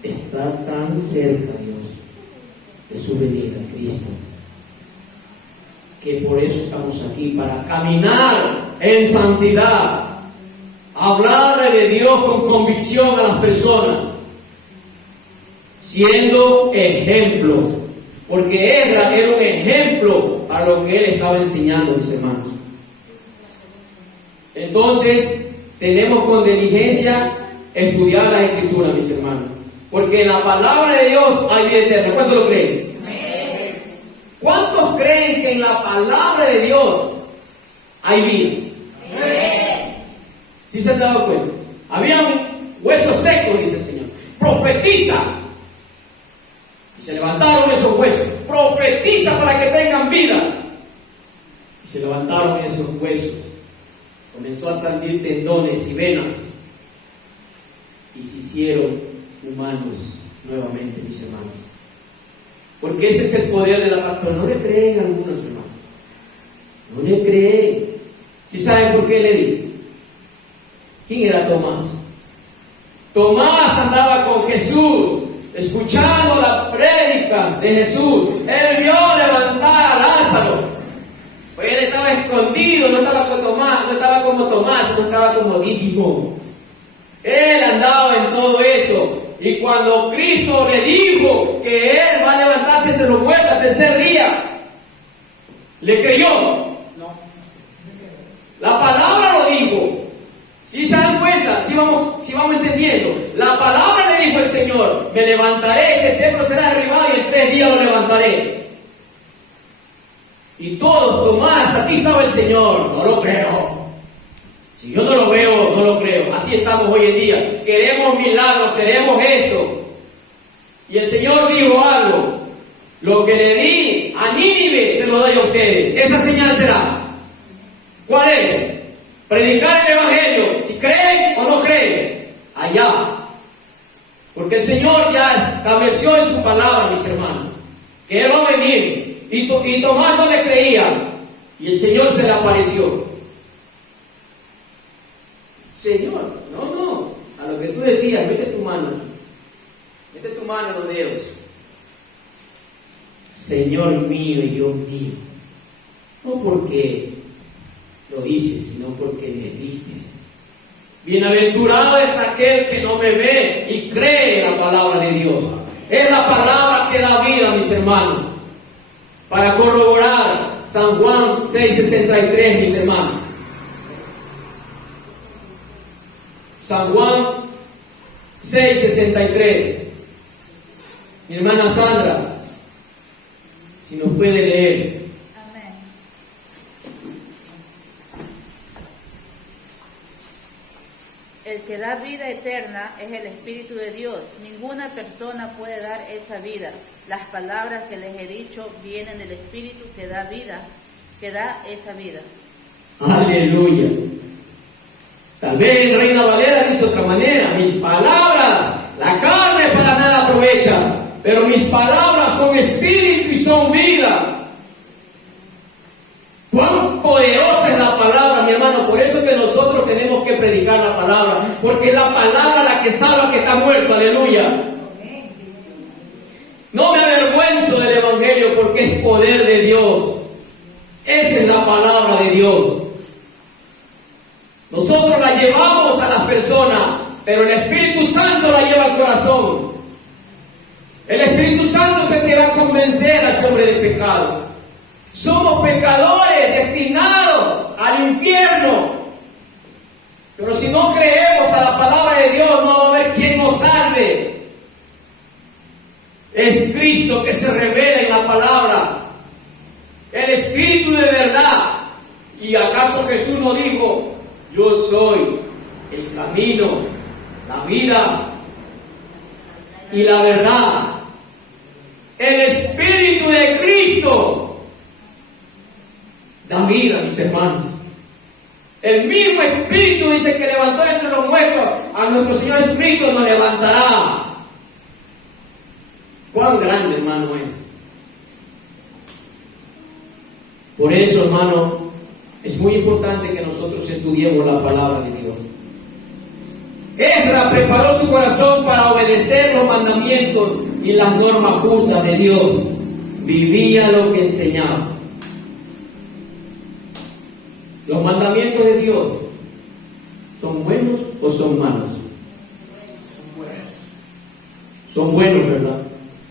Está tan cerca Dios de su venida, Cristo, que por eso estamos aquí, para caminar en santidad, hablarle de Dios con convicción a las personas, siendo ejemplos, porque Esdras era un ejemplo a lo que él estaba enseñando a los hermanos. Entonces, tenemos con diligencia estudiar la Escritura, mis hermanos, porque en la palabra de Dios hay vida eterna. ¿Cuántos lo creen? ¿Cuántos creen que en la palabra de Dios hay vida? ¿Sí se han dado cuenta? Había huesos secos, dice el Señor. Profetiza. Y se levantaron esos huesos. Profetiza para que tengan vida. Y se levantaron esos huesos. Comenzó a salir tendones y venas. Y se hicieron humanos nuevamente, mis hermanos. Porque ese es el poder de la palabra. No le creen algunos hermanos. No le creen. ¿Sí saben por qué le di? ¿Quién era Tomás? Tomás andaba con Jesús, escuchando la prédica de Jesús. Él vio levantar a Lázaro. Pues él estaba escondido, no estaba como Tomás, no estaba como Dídimo. Él andaba en todo eso. Y cuando Cristo le dijo que Él va a levantarse entre los muertos al tercer día, ¿le creyó? No. La palabra lo dijo. Si se dan cuenta, si vamos entendiendo, la palabra le dijo el Señor: me levantaré, este templo será derribado y en 3 días lo levantaré. Y todos, Tomás, aquí estaba el Señor, no lo creo. Si yo no lo veo, no lo creo. Así estamos hoy en día. Queremos milagros, queremos esto. Y el Señor dijo algo: lo que le di a Nínive se lo doy a ustedes. Esa señal será. ¿Cuál es? Predicar el Evangelio. Si creen o no creen, allá. Porque el Señor ya estableció en su palabra, mis hermanos, que Él va a venir. Y Tomás no le creía. Y el Señor se le apareció. Señor, no, a lo que tú decías, mete tu mano aquí, mete tu mano en los dedos. Señor mío y Dios mío, no porque lo dices, sino porque me diste. Bienaventurado es aquel que no me ve y cree en la palabra de Dios. Es la palabra que da vida, mis hermanos. Para corroborar San Juan 6:63, mis hermanos. San Juan 6:63. Mi hermana Sandra, si nos puede leer. Amén. El que da vida eterna es el Espíritu de Dios. Ninguna persona puede dar esa vida. Las palabras que les he dicho vienen del Espíritu que da vida, que da esa vida. Aleluya. Tal vez en Reina Valera dice otra manera: mis palabras, la carne para nada aprovecha, pero mis palabras son espíritu y son vida. Cuán poderosa es la palabra, mi hermano, predicar la palabra, porque es la palabra la que salva al que está muerto, aleluya. No me avergüenzo del Evangelio porque es poder de Dios. Esa es la palabra de Dios. Nosotros la llevamos a las personas, pero el Espíritu Santo la lleva al corazón. El Espíritu Santo es el que va a convencer al hombre del pecado. Somos pecadores destinados al infierno. Pero si no creemos a la palabra de Dios, no va a haber quien nos salve. Es Cristo que se revela en la palabra, el Espíritu de verdad. ¿Y acaso Jesús no dijo: yo soy el camino, la vida y la verdad? El Espíritu de Cristo da vida, mis hermanos. El mismo Espíritu dice que levantó entre los muertos a nuestro Señor Jesucristo, nos levantará. Cuán grande, hermano, es. Por eso, hermano, es muy importante que nosotros estudiemos la palabra de Dios. Esdras preparó su corazón para obedecer los mandamientos y las normas justas de Dios. Vivía lo que enseñaba. ¿Los mandamientos de Dios son buenos o son malos? Son buenos. Son buenos, ¿verdad?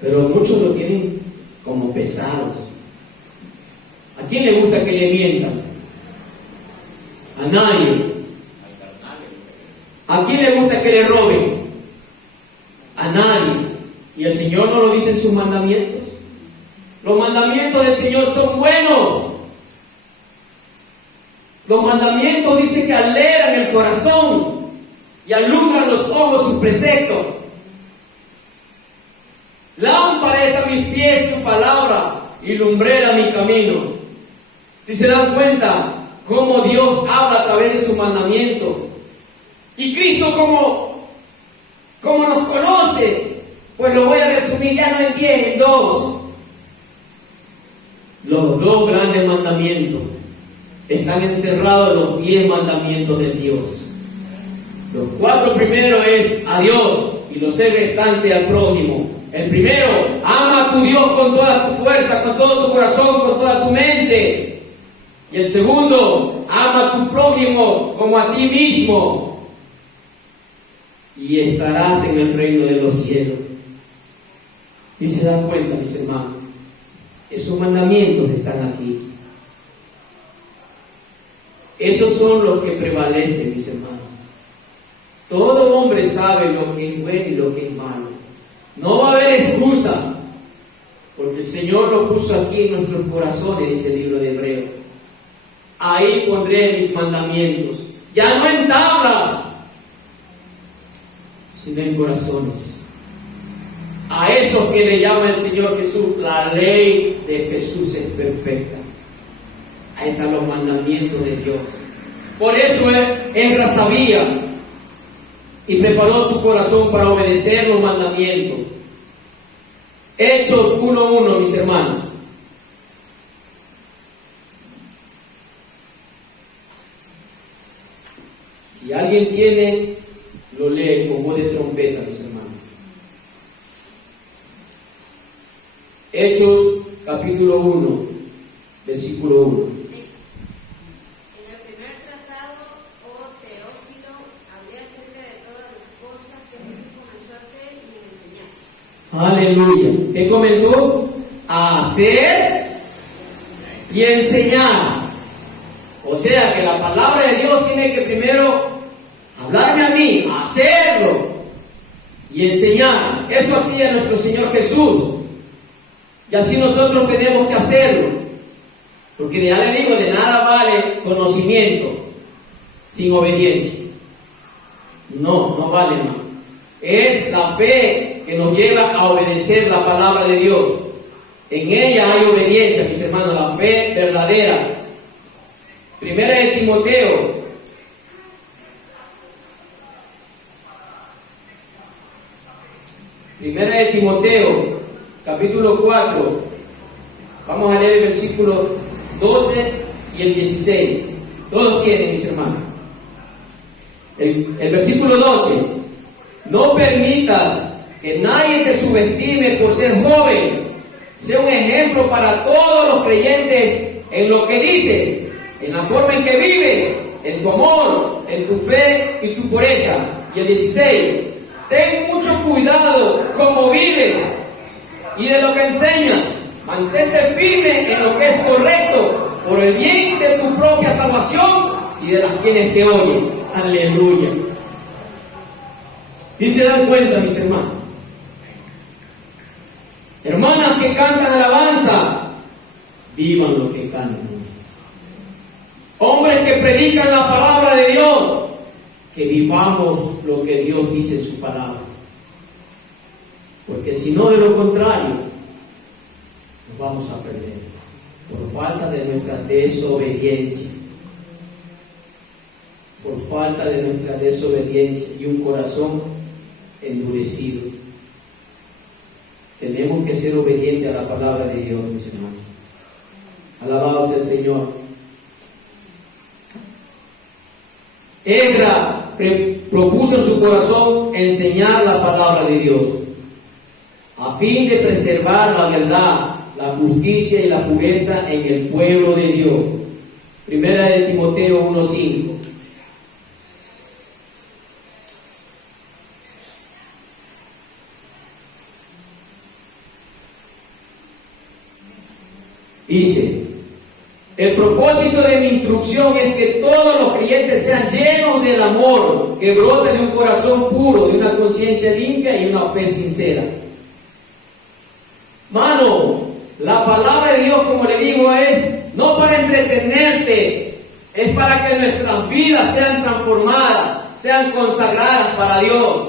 Pero muchos lo tienen como pesados. ¿A quién le gusta que le mientan? A nadie. ¿A quién le gusta que le roben? A nadie. ¿Y el Señor no lo dice en sus mandamientos? Los mandamientos del Señor son buenos. Los mandamientos dicen que alegran el corazón y alumbran los ojos sus preceptos. Lámpara es a mis pies tu palabra y lumbrera mi camino. Si se dan cuenta cómo Dios habla a través de sus mandamientos. Y Cristo como nos conoce, pues lo voy a resumir ya no en 10, en 2. Los 2 grandes mandamientos están encerrados en los 10 mandamientos de Dios. Los 4 primeros es a Dios y los 6 restantes al prójimo. El primero, ama a tu Dios con toda tu fuerza, con todo tu corazón, con toda tu mente. Y el segundo, ama a tu prójimo como a ti mismo. Y estarás en el reino de los cielos. Si se dan cuenta, mis hermanos, esos mandamientos están aquí. Esos son los que prevalecen, mis hermanos. Todo hombre sabe lo que es bueno y lo que es malo. No va a haber excusa, porque el Señor lo puso aquí en nuestros corazones, dice el libro de Hebreos. Ahí pondré mis mandamientos, ya no en tablas, sino en corazones. A esos que le llama el Señor Jesús, la ley de Jesús es perfecta. Ahí están los mandamientos de Dios. Por eso Esdras sabía y preparó su corazón para obedecer los mandamientos. Hechos 1:1, mis hermanos. Si alguien tiene, lo lee con voz de trompeta, mis hermanos. Hechos capítulo 1, versículo 1. En el primer tratado, oh Teófilo, hablé acerca de todas las cosas que Jesús comenzó a hacer y enseñar. Aleluya. ¿Qué comenzó? A hacer y enseñar. O sea que la palabra de Dios tiene que primero hablarme a mí, hacerlo y enseñar. Eso hacía nuestro Señor Jesús. Y así nosotros tenemos que hacerlo. Porque ya le digo, de nada vale conocimiento sin obediencia. No vale nada. Es la fe que nos lleva a obedecer la palabra de Dios. En ella hay obediencia, mis hermanos, la fe verdadera. Primera de Timoteo. Primera de Timoteo, capítulo 4. Vamos a leer el versículo 12 y el 16. Todos tienen, mis hermanos. El versículo 12. No permitas que nadie te subestime por ser joven. Sea un ejemplo para todos los creyentes en lo que dices, en la forma en que vives, en tu amor, en tu fe y tu pureza. Y el 16. Ten mucho cuidado cómo vives y de lo que enseñas. Mantente firme en lo que es correcto, por el bien de tu propia salvación y de las quienes te oyen. Aleluya. ¿Sí se dan cuenta, mis hermanos? Hermanas que cantan alabanza, vivan lo que cantan. Hombres que predican la palabra de Dios, que vivamos lo que Dios dice en su palabra. Porque si no, de lo contrario, nos vamos a perder por falta de nuestra desobediencia. Por falta de nuestra desobediencia y un corazón endurecido. Tenemos que ser obedientes a la palabra de Dios, mis hermanos. Alabado sea el Señor. Esdras propuso en su corazón enseñar la palabra de Dios, a fin de preservar la verdad, la justicia y la pureza en el pueblo de Dios. Primera de Timoteo 1:5. Dice: el propósito de mi instrucción es que todos los creyentes sean llenos del amor que brote de un corazón puro, de una conciencia limpia y una fe sincera. Mano, la palabra de Dios, como le digo, es no para entretenerte, es para que nuestras vidas sean transformadas, sean consagradas para Dios.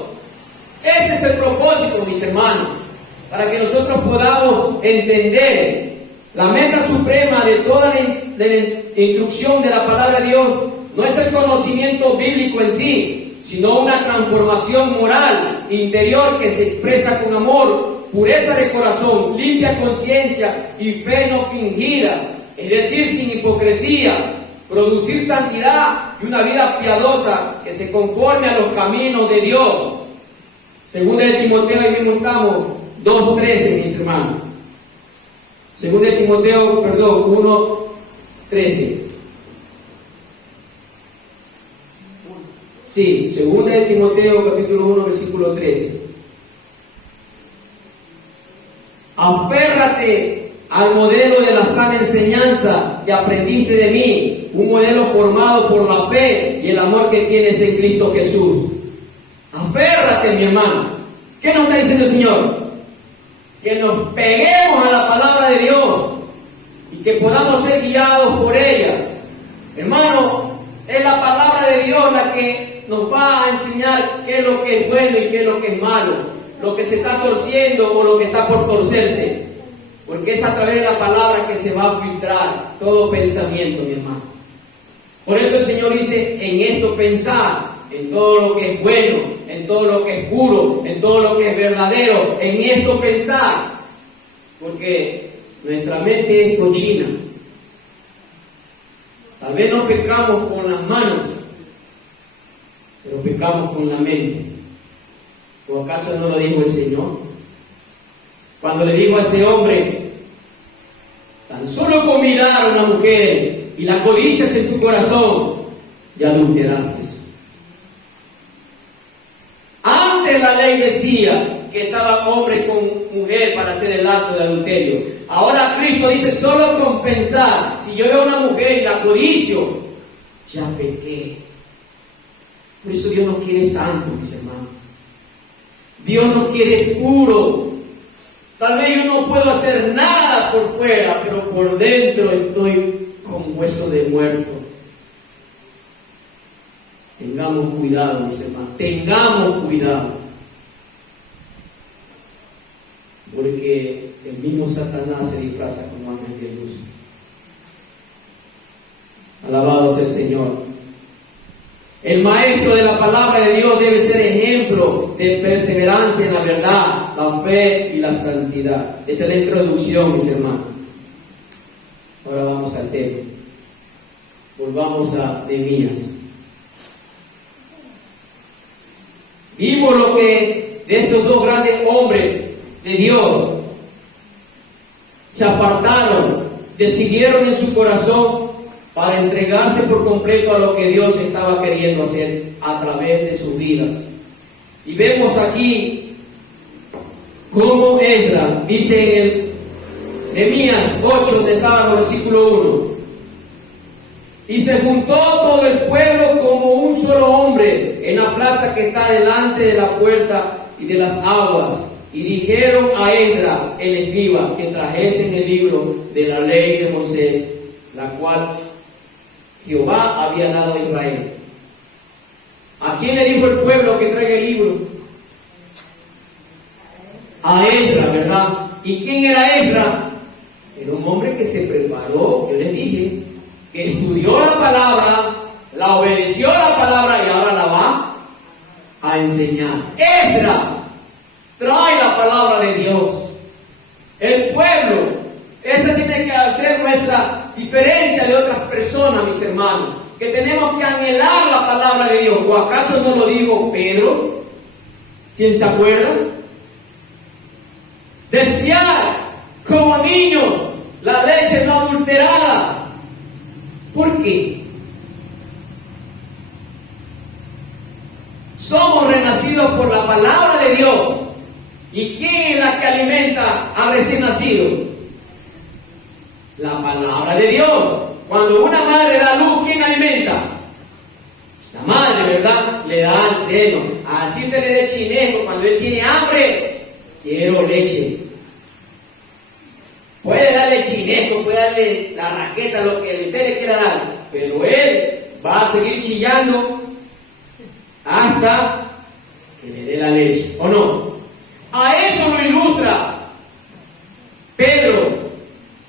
Ese es el propósito, mis hermanos, para que nosotros podamos entender. La meta suprema de toda la instrucción de la palabra de Dios no es el conocimiento bíblico en sí, sino una transformación moral interior que se expresa con amor, pureza de corazón, limpia conciencia y fe no fingida, es decir, sin hipocresía, producir santidad y una vida piadosa que se conforme a los caminos de Dios. Segunda de Timoteo, ahí mismo estamos, 2:13, mis hermanos. Segunda de Timoteo, 1:13. Sí, segunda de Timoteo, capítulo 1, versículo 13. Aférrate al modelo de la sana enseñanza que aprendiste de mí, un modelo formado por la fe y el amor que tienes en Cristo Jesús. Aférrate, mi hermano. ¿Qué nos está diciendo el Señor? Que nos peguemos a la palabra de Dios y que podamos ser guiados por ella. Hermano, es la palabra de Dios la que nos va a enseñar qué es lo que es bueno y qué es lo que es malo, lo que se está torciendo o lo que está por torcerse, porque es a través de la palabra que se va a filtrar todo pensamiento, mi hermano. Por eso el Señor dice: en esto pensar, en todo lo que es bueno, en todo lo que es puro, en todo lo que es verdadero, en esto pensar, porque nuestra mente es cochina. Tal vez no pecamos con las manos, pero pecamos con la mente. ¿O acaso no lo dijo el Señor? Cuando le dijo a ese hombre: tan solo con mirar a una mujer y la codicias en tu corazón, ya adulteraste. Antes la ley decía que estaba hombre con mujer para hacer el acto de adulterio. Ahora Cristo dice: solo con pensar, si yo veo a una mujer y la codicio, ya pequé. Por eso Dios nos quiere santos, mis hermanos. Dios nos quiere puro. Tal vez yo no puedo hacer nada por fuera, pero por dentro estoy con hueso de muerto. Tengamos cuidado, mis hermanos. Tengamos cuidado. Porque el mismo Satanás se disfraza como ángel de luz. Alabado sea el Señor. El maestro de la palabra de Dios debe ser ejemplo de perseverancia en la verdad, la fe y la santidad. Esa es la introducción, mis hermanos. Ahora vamos al tema. Volvamos a Nehemías. vemos lo que de estos dos grandes hombres de Dios se apartaron, decidieron en su corazón para entregarse por completo a lo que Dios estaba queriendo hacer a través de sus vidas. Y vemos aquí cómo Esdras, dice en el Nehemías 8, donde estaba en el versículo 1, y se juntó todo el pueblo como un solo hombre en la plaza que está delante de la puerta y de las aguas, y dijeron a Esdras el escriba que trajesen el libro de la ley de Moisés, la cual Jehová había dado a Israel. ¿A quién le dijo el pueblo que traiga el libro? A Esdras, ¿verdad? ¿Y quién era Esdras? Era un hombre que se preparó, yo les dije, que estudió la palabra, la obedeció a la palabra y ahora la va a enseñar. Esdras trae la palabra de Dios. El pueblo, esa tiene que ser nuestra diferencia de otras personas, mis hermanos, que tenemos que anhelar la palabra de Dios. ¿O acaso no lo dijo Pedro? ¿Quién se acuerda? Desear como niños la leche no adulterada. ¿Por qué? Somos renacidos por la palabra de Dios. ¿Y quién es la que alimenta al recién nacido? La palabra de Dios. Cuando una madre da luz, ¿quién alimenta? La madre, ¿verdad? Le da al seno. Así te le dé chinejo. Cuando él tiene hambre, quiero leche. Puede darle chinejo, puede darle la raqueta, lo que usted le quiera dar, pero él va a seguir chillando hasta que le dé la leche, ¿o no? A eso lo ilustra Pedro,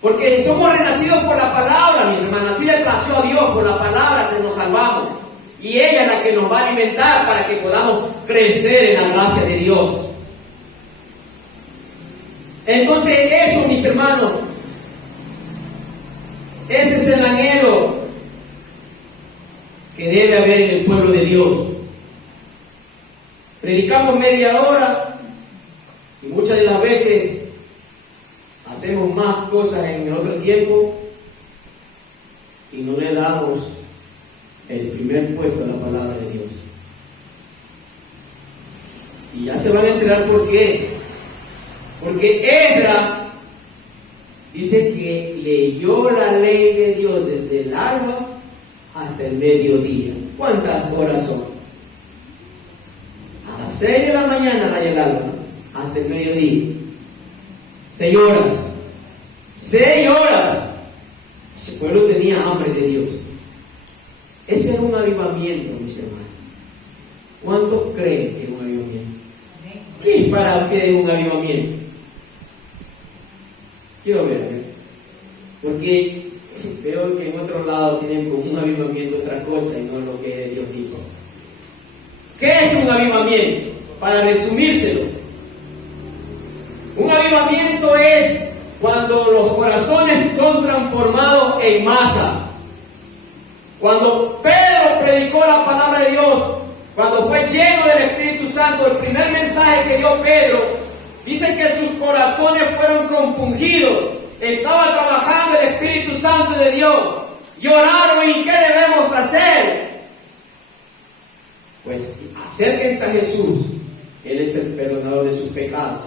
porque somos renacidos por la palabra, mis hermanos. Así le plació a Dios, por la palabra se nos salvamos, y ella es la que nos va a alimentar para que podamos crecer en la gracia de Dios. Entonces eso, mis hermanos, ese es el anhelo que debe haber en el pueblo de Dios. Predicamos media hora y muchas de las veces hacemos más cosas en el otro tiempo y no le damos el primer puesto a la palabra de Dios. Y ya se van a enterar por qué. Porque Esdras dice que leyó la ley de Dios desde el alba hasta el mediodía. ¿Cuántas horas son? A las 6 de la mañana raya el alba, hasta el mediodía. 6 horas. 6 horas. Ese pueblo tenía hambre de Dios. Ese era un avivamiento, mis hermanos. ¿Cuántos creen que es un avivamiento? ¿Qué es para ustedes un avivamiento? Quiero ver, porque veo que en otro lado tienen como un avivamiento otra cosa y no lo que Dios dice. ¿Qué es un avivamiento? Para resumírselo, un avivamiento es cuando los corazones son transformados en masa. Cuando Pedro predicó la palabra de Dios, cuando fue lleno del Espíritu Santo, el primer mensaje que dio Pedro, dice que sus corazones fueron compungidos. Estaba trabajando el Espíritu Santo de Dios. Lloraron. ¿Y qué debemos hacer? Pues acérquense a Jesús. Él es el perdonador de sus pecados.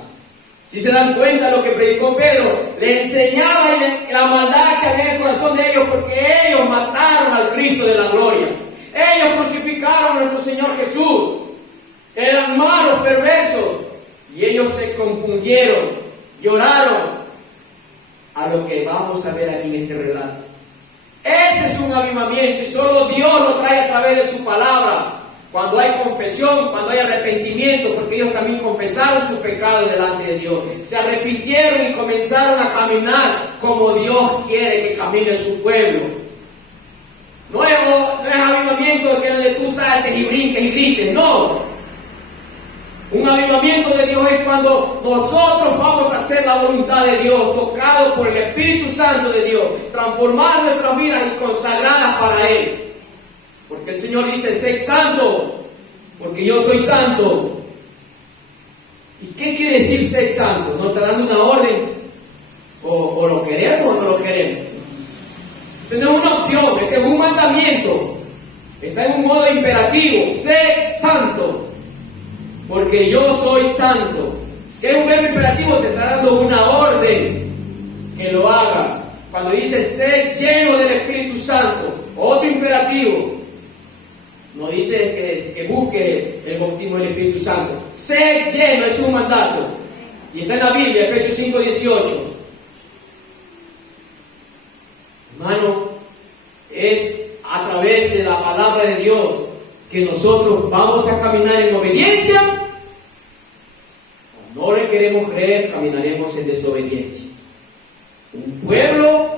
Si se dan cuenta lo que predicó Pedro, le enseñaba la maldad que había en el corazón de ellos, porque ellos mataron al Cristo de la gloria. Ellos crucificaron a nuestro Señor Jesús. Eran malos, perversos. Y ellos se compungieron, lloraron, a lo que vamos a ver aquí en este relato. Ese es un avivamiento y solo Dios lo trae a través de su palabra. Cuando hay confesión, cuando hay arrepentimiento, porque ellos también confesaron sus pecados delante de Dios. Se arrepintieron y comenzaron a caminar como Dios quiere que camine su pueblo. No es avivamiento que tú saltes y brinques y grites, no. Un avivamiento de Dios es cuando nosotros vamos a hacer la voluntad de Dios, tocados por el Espíritu Santo de Dios, transformar nuestras vidas y consagradas para Él. Porque el Señor dice, sed santo, porque yo soy santo. ¿Qué quiere decir ser santo? ¿Nos está dando una orden? ¿O lo queremos o no lo queremos? Tenemos una opción, este es un mandamiento. Está en un modo imperativo, sé santo, porque yo soy santo. ¿Qué es un verbo imperativo? Te está dando una orden que lo hagas. Cuando dice sé lleno del Espíritu Santo, otro imperativo, no dice que busque el bautismo del Espíritu Santo. Sé lleno es un mandato. Y está en la Biblia, Efesios 5:18. Hermano, es a través de la palabra de Dios que nosotros vamos a caminar en obediencia. O no le queremos creer, caminaremos en desobediencia. Un pueblo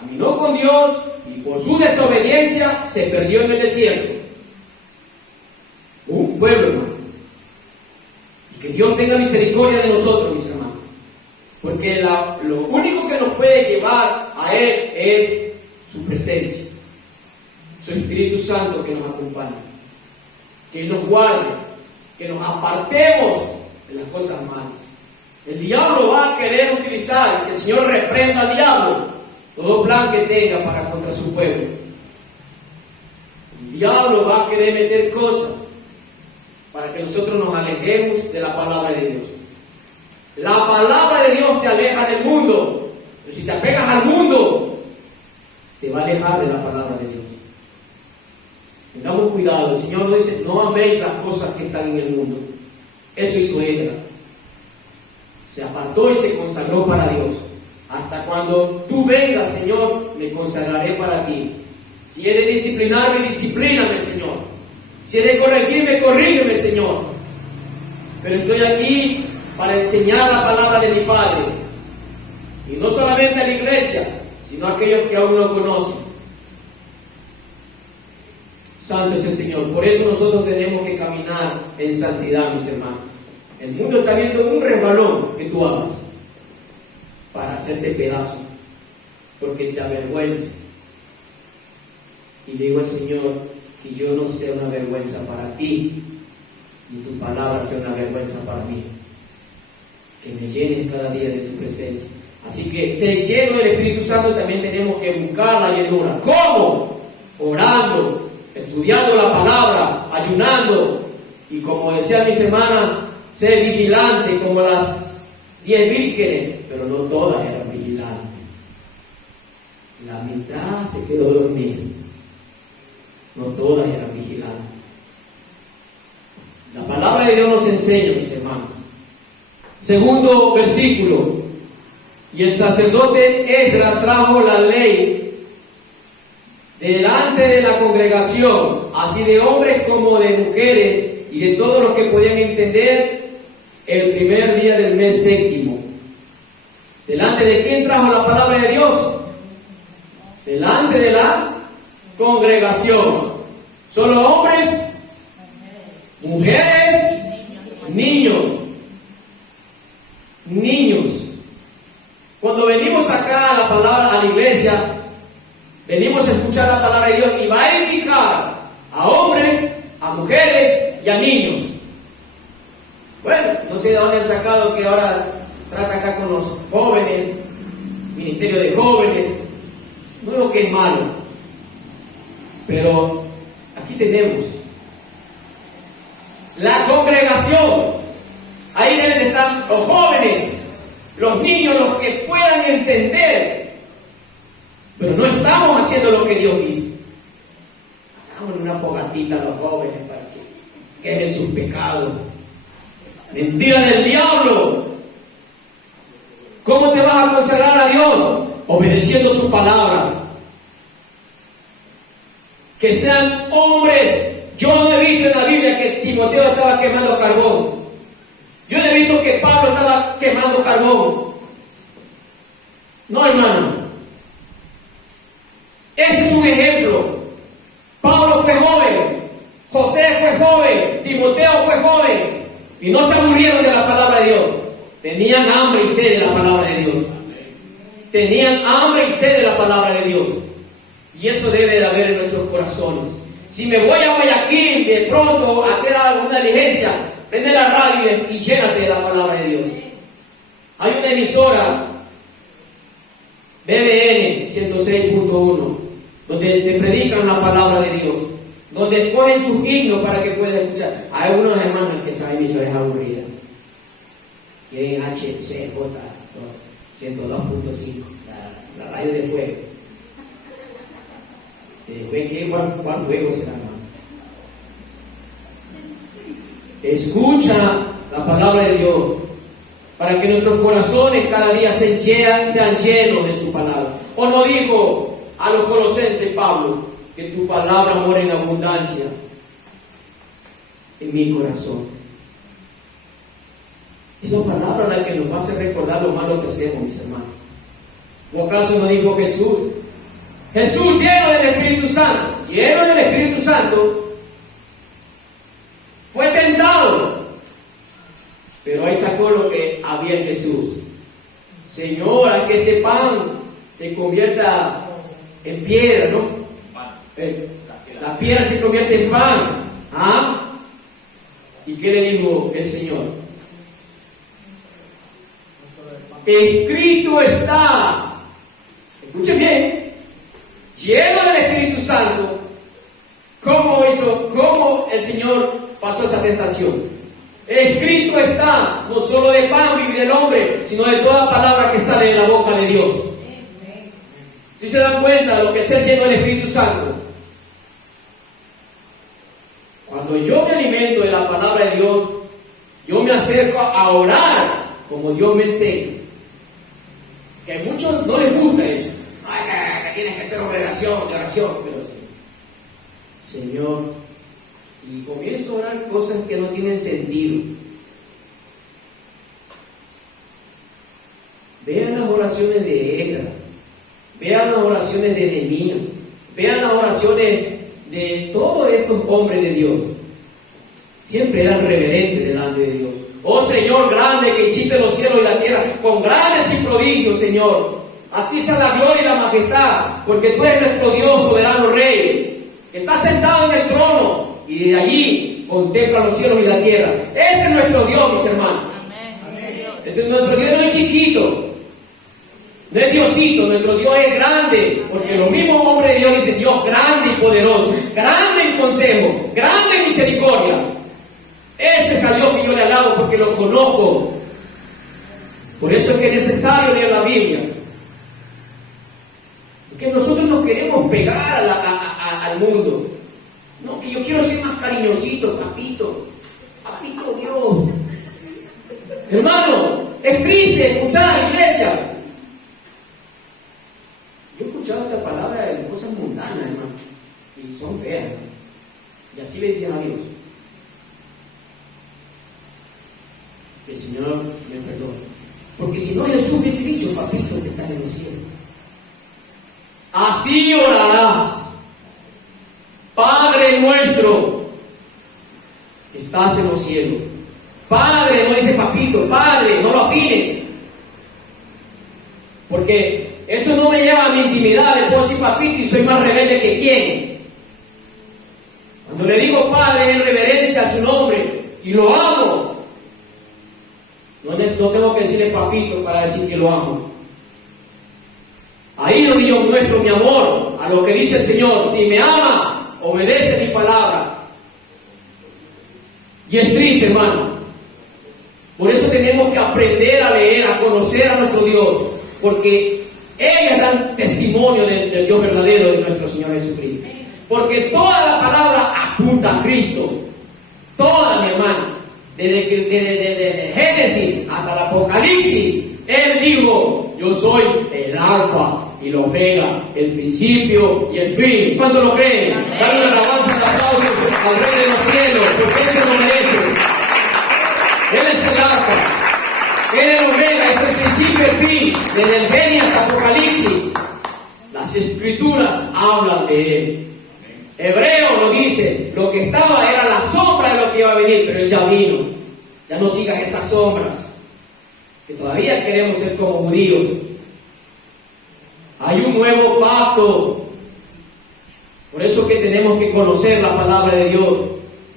caminó con Dios y por su desobediencia se perdió en el desierto. Un pueblo, hermano. Y que Dios tenga misericordia de nosotros, mis hermanos. Porque lo único que nos puede llevar a Él es su presencia. Su Espíritu Santo que nos acompaña. Que Él nos guarde. Que nos apartemos de las cosas malas. El diablo va a querer utilizar, que el Señor reprenda al diablo, todo plan que tenga para contra su pueblo. El diablo va a querer meter cosas para que nosotros nos alejemos de la palabra de Dios. La palabra de Dios te aleja del mundo, pero si te apegas al mundo, te va a alejar de la palabra de Dios. Tengamos cuidado, el Señor nos dice, no améis las cosas que están en el mundo. Eso hizo ella. Se apartó y se consagró para Dios. Hasta cuando tú vengas, Señor, me consagraré para ti. Si he de disciplinarme, disciplíname, Señor. Si he de corregirme, corrígeme, Señor. Pero estoy aquí para enseñar la palabra de mi Padre. Y no solamente a la iglesia, sino a aquellos que aún no conocen. Santo es el Señor. Por eso nosotros tenemos que caminar en santidad, mis hermanos. El mundo está viendo un resbalón que tú hagas para hacerte pedazo, porque te avergüenza. Y digo al Señor que yo no sea una vergüenza para ti, ni tu palabra sea una vergüenza para mí. Que me llenes cada día de tu presencia. Así que ser lleno del Espíritu Santo también tenemos que buscar la llenura. ¿Cómo? Orando, estudiando la palabra, ayunando. Y como decían mis hermanas, ser vigilante como las 10 vírgenes, pero no todas eran vigilantes. La mitad se quedó dormida. No todas eran vigilantes. La palabra de Dios nos enseña, mis hermanos. Segundo versículo. Y el sacerdote Esdras trajo la ley delante de la congregación, así de hombres como de mujeres, y de todos los que podían entender, el primer día del mes séptimo. ¿Delante de quién trajo la palabra de Dios? Delante de la congregación. ¿Solo hombres? Mujeres, niños. Niños. Cuando venimos acá a la palabra, a la iglesia, venimos a escuchar la palabra de Dios y va a edificar a hombres, a mujeres y a niños. Bueno, no sé de dónde han sacado que ahora trata acá con los jóvenes, ministerio de jóvenes. No es lo que es malo, pero aquí tenemos la congregación. Ahí deben de estar los jóvenes, los niños, los que puedan entender. Pero no estamos haciendo lo que Dios dice. Hagamos una fogatita a los jóvenes para que quemen sus pecados. Mentira del diablo. ¿Cómo te vas a consagrar a Dios? Obedeciendo su palabra. Que sean hombres. Yo no he visto en la Biblia que Timoteo estaba quemando carbón. Yo no he visto que Pablo estaba quemando carbón. No, hermano. Este es un ejemplo. Pablo fue joven. José fue joven. Timoteo fue joven. Y no se aburrieron de la palabra de Dios. Tenían hambre y sed de la palabra de Dios. Tenían hambre y sed de la palabra de Dios. Y eso debe de haber en nuestros corazones. Si me voy a Guayaquil de pronto a hacer alguna diligencia, prende la radio y llénate de la palabra de Dios. Hay una emisora, BBN 106.1, donde te predican la palabra de Dios, donde escogen sus himnos para que puedas escuchar. Hay unos hermanos que esa emisora es aburrida. Quieren HCJ 102.5, la radio de fuego. ¿Cuál juego será, hermano? Escucha la palabra de Dios para que nuestros corazones cada día sean llenos de su palabra. ¿O no dijo a los colosenses Pablo que tu palabra mora en abundancia en mi corazón? Es la palabra la que nos va a hacer recordar lo malo que hacemos, mis hermanos. ¿O acaso no dijo Jesús? Jesús lleno del Espíritu Santo, fue tentado, pero ahí sacó lo que había en Jesús. Señor, haz que este pan se convierta en piedra, ¿no? La piedra se convierte en pan. ¿Ah? ¿Y qué le dijo el Señor? Escrito está. Escuchen bien. Lleno del Espíritu Santo, ¿cómo el Señor pasó esa tentación? Escrito está, no solo de pan vivirá el hombre, sino de toda palabra que sale de la boca de Dios. ¿Sí se dan cuenta de lo que es ser lleno del Espíritu Santo? Cuando yo me alimento de la palabra de Dios, yo me acerco a orar como Dios me enseña. Que a muchos no les gusta eso. Que tienes que hacer oración, pero sí. Señor, y comienzo a orar cosas que no tienen sentido. Vean las oraciones de Edra, vean las oraciones de Nehemías, vean las oraciones de todos estos hombres de Dios. Siempre eran reverentes delante de Dios. Oh Señor grande, que hiciste los cielos y la tierra con grandes y prodigios, Señor. A ti sea la gloria y la majestad, porque tú eres nuestro Dios, soberano Rey, que está sentado en el trono y desde allí contempla los cielos y la tierra. Ese es nuestro Dios, mis hermanos. Nuestro Dios no es chiquito, no es Diosito, nuestro Dios es grande, porque los mismos hombres de Dios dicen Dios grande y poderoso, grande en consejo, grande en misericordia. Ese es el Dios que yo le alabo porque lo conozco. Por eso es que es necesario leer la Biblia. Que nosotros nos queremos pegar al mundo. No, que yo quiero ser más cariñosito, papito Dios. Hermano, es triste escuchar, iglesia. Yo he escuchado esta palabra de cosas mundanas, hermano, y son feas. Y así le dicen a Dios. Que el Señor me perdone. Porque si no, Jesús hubiese dicho, papito que estás en los cielos. Así orarás. Padre nuestro, que estás en los cielos. Padre, no dice papito, Padre, no lo afines. Porque eso no me lleva a mi intimidad. Le puedo decir papito y soy más rebelde que quién. Cuando le digo Padre, es reverencia a su nombre y lo amo. No tengo que decirle papito para decir que lo amo. Ahí donde yo muestro mi amor a lo que dice el Señor. Si me ama, obedece mi palabra. Y es triste, hermano. Por eso tenemos que aprender a leer, a conocer a nuestro Dios, porque ellas dan testimonio del Dios verdadero de nuestro Señor Jesucristo. Porque toda la palabra apunta a Cristo. Toda, mi hermano. Desde Génesis hasta el Apocalipsis, Él dijo, yo soy el Alfa y la Omega, el principio y el fin. ¿Cuántos lo creen? Dale una alabanza, un aplauso al Rey de los cielos, porque Él se lo merece. Él es el Alfa, Él es el Omega, es el principio y el fin. Desde el Génesis hasta el Apocalipsis, las Escrituras hablan de Él. Hebreo lo dice, lo que estaba era la sombra de lo que iba a venir, pero Él ya vino. Ya no sigan esas sombras, que todavía queremos ser como judíos. Hay un nuevo pacto. Por eso que tenemos que conocer la palabra de Dios.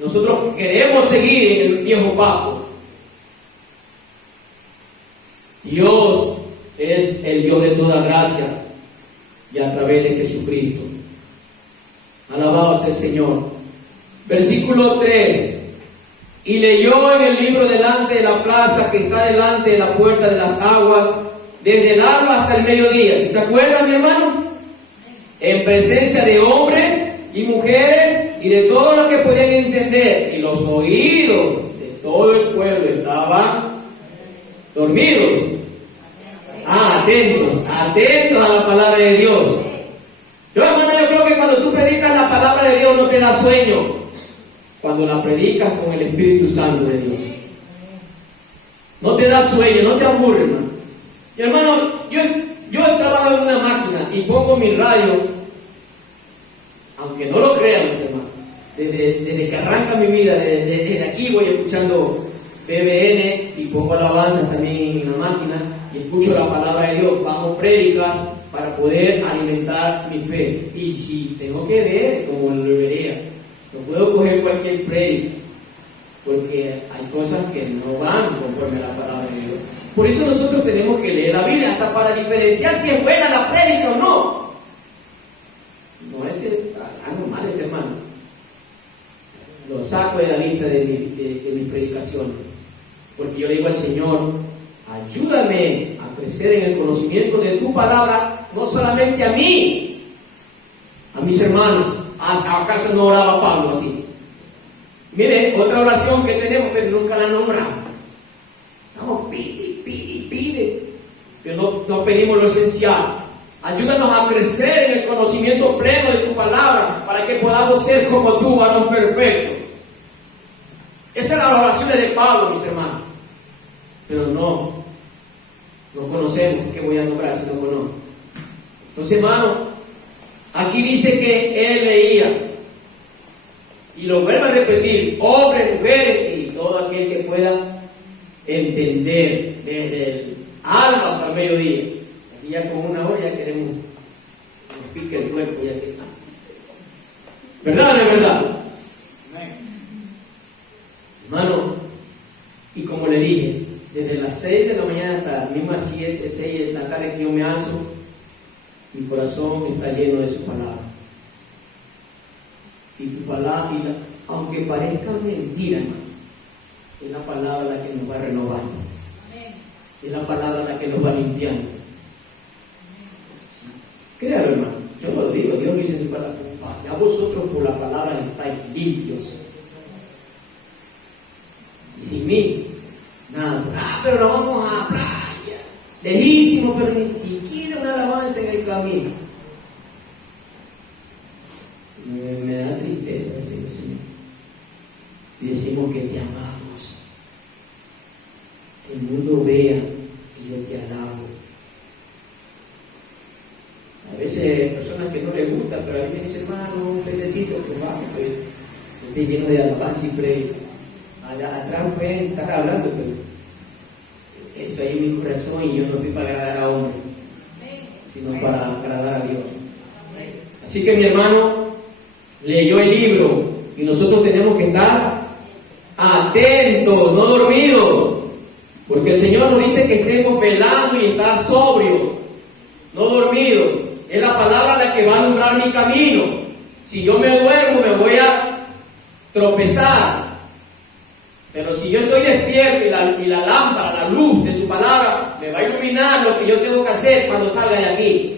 Nosotros queremos seguir en el viejo pacto. Dios es el Dios de toda gracia y a través de Jesucristo. Alabado sea el Señor. Versículo 3. Y leyó en el libro delante de la plaza que está delante de la puerta de las aguas, desde el alba hasta el mediodía. ¿Sí se acuerdan, mi hermano? En presencia de hombres y mujeres y de todos los que podían entender. Y los oídos de todo el pueblo estaban dormidos. Atentos a la palabra de Dios. Yo, hermano, yo creo que cuando tú predicas la palabra de Dios no te da sueño. Cuando la predicas con el Espíritu Santo de Dios. No te da sueño, no te aburre, hermano. Y hermano, yo he trabajado en una máquina y pongo mi radio, aunque no lo crean, hermano. Desde que arranca mi vida, desde aquí voy escuchando BBN y pongo alabanzas también en la máquina y escucho la palabra de Dios, bajo prédicas para poder alimentar mi fe. Y si tengo que ver, como lo veré, no puedo coger cualquier prédica, porque hay cosas que no van conforme a la palabra de Dios. Por eso nosotros tenemos que leer la Biblia, hasta para diferenciar si es buena la prédica o no. No es que hago mal, hermano. Lo saco de la lista de mis predicaciones. Porque yo digo al Señor, ayúdame a crecer en el conocimiento de tu palabra, no solamente a mí, a mis hermanos. ¿Acaso no oraba Pablo así? Mire, otra oración que tenemos, pero nunca la nombramos. Estamos pide. Pero no pedimos lo esencial. Ayúdanos a crecer en el conocimiento pleno de tu palabra, para que podamos ser como tú, varón perfecto. Esas eran las oraciones de Pablo, mis hermanos. Pero no conocemos. ¿Qué voy a nombrar si no conozco? Entonces, hermano, aquí dice que él leía, y lo vuelve a repetir, hombres, mujeres y todo aquel que pueda entender, desde el alba hasta el mediodía. Aquí ya con una hora ya queremos que nos pique el cuerpo, ya que está. ¿Verdad o no es verdad? Hermano, y como le dije, desde las 6 de la mañana hasta las mismas 7, 6 de la tarde que yo me alzo, mi corazón está lleno de su palabra. Y tu palabra, aunque parezca mentira, hermano, es la palabra la que nos va renovando. Es la palabra la que nos va limpiando. Créalo, hermano. Yo lo digo, Dios dice en su palabra. Ya vosotros por la palabra estáis limpios. Y sin mí, nada. Pero nos vamos a playa. Lejísimo, pero ni siquiera una alabanza en el camino. Me da tristeza decirlo, Señor. Y decimos que te amamos. Que el mundo vea que yo te alabo. A veces personas que no les gusta, pero a veces dicen, hermano, un pedacito que vamos, pues, estoy lleno de alabanza y predica. Allá atrás pueden estar hablando, pero eso hay en mi corazón y yo no estoy para agradar a hombres, sino para agradar a Dios. Así que mi hermano leyó el libro y nosotros tenemos que estar atentos, no dormidos, porque el Señor nos dice que estemos velando y estar sobrios, no dormidos. Es la palabra la que va a alumbrar mi camino. Si yo me duermo me voy a tropezar. Pero si yo estoy despierto y la lámpara, la luz de su palabra me va a iluminar lo que yo tengo que hacer cuando salga de aquí.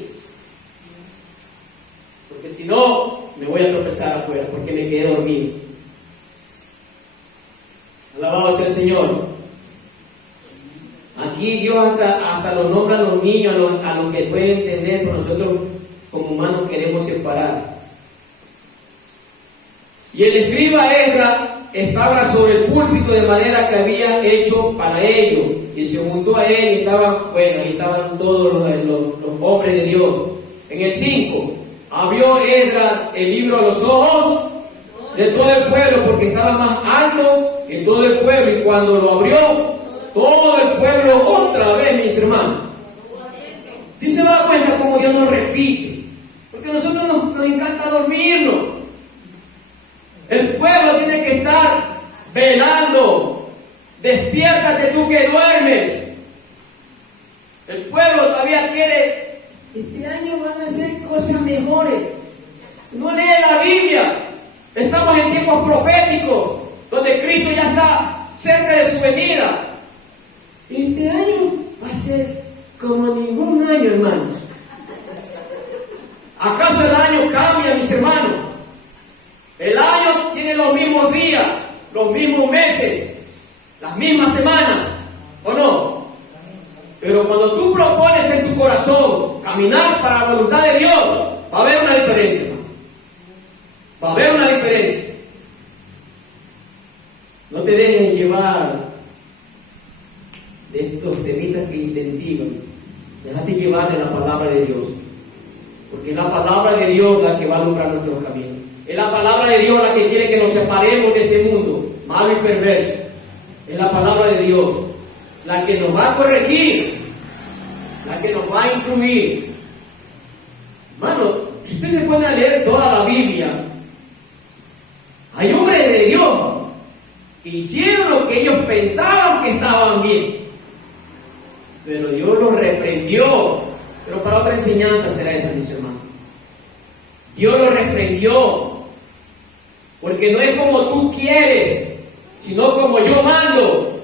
Porque si no, me voy a tropezar afuera porque me quedé dormido. Alabado sea el Señor. Aquí Dios hasta lo nombra a los niños, a los que pueden entender, pero nosotros como humanos queremos separar. Y el escriba Esdras estaba sobre el púlpito de madera que había hecho para ellos, y se juntó a él y ahí estaban todos los hombres de Dios. En el 5, abrió Esdras el libro a los ojos de todo el pueblo, porque estaba más alto que todo el pueblo, y cuando lo abrió, todo el pueblo otra vez, mis hermanos. Si se da cuenta como Dios nos repite, porque a nosotros nos encanta dormirnos. El pueblo tiene que estar Despiértate tú que duermes. El pueblo todavía quiere, este año van a hacer cosas mejores. No lee la Biblia. Estamos en tiempos proféticos, donde Cristo ya está cerca de su venida. Este año va a ser como ningún año, hermanos. ¿Acaso el año cambia, mis hermanos? El año tiene los mismos días, los mismos meses, las mismas semanas, ¿o no? Pero cuando tú propones en tu corazón caminar para la voluntad de Dios, va a haber una diferencia, hermano. Va a haber una diferencia. No te dejes llevar de estos temitas que incentivan. Déjate llevar de la palabra de Dios. Porque es la palabra de Dios la que va a alumbrar nuestros caminos. Es la palabra de Dios la que quiere que nos separemos de este mundo malo y perverso. Es la palabra de Dios la que nos va a corregir, la que nos va a instruir. Hermano, si ustedes se pueden leer toda la Biblia, hay hombres de Dios que hicieron lo que ellos pensaban que estaban bien, pero Dios los reprendió. Pero para otra enseñanza será esa, mis hermanos. Dios los reprendió, porque no es como tú quieres, sino como yo mando.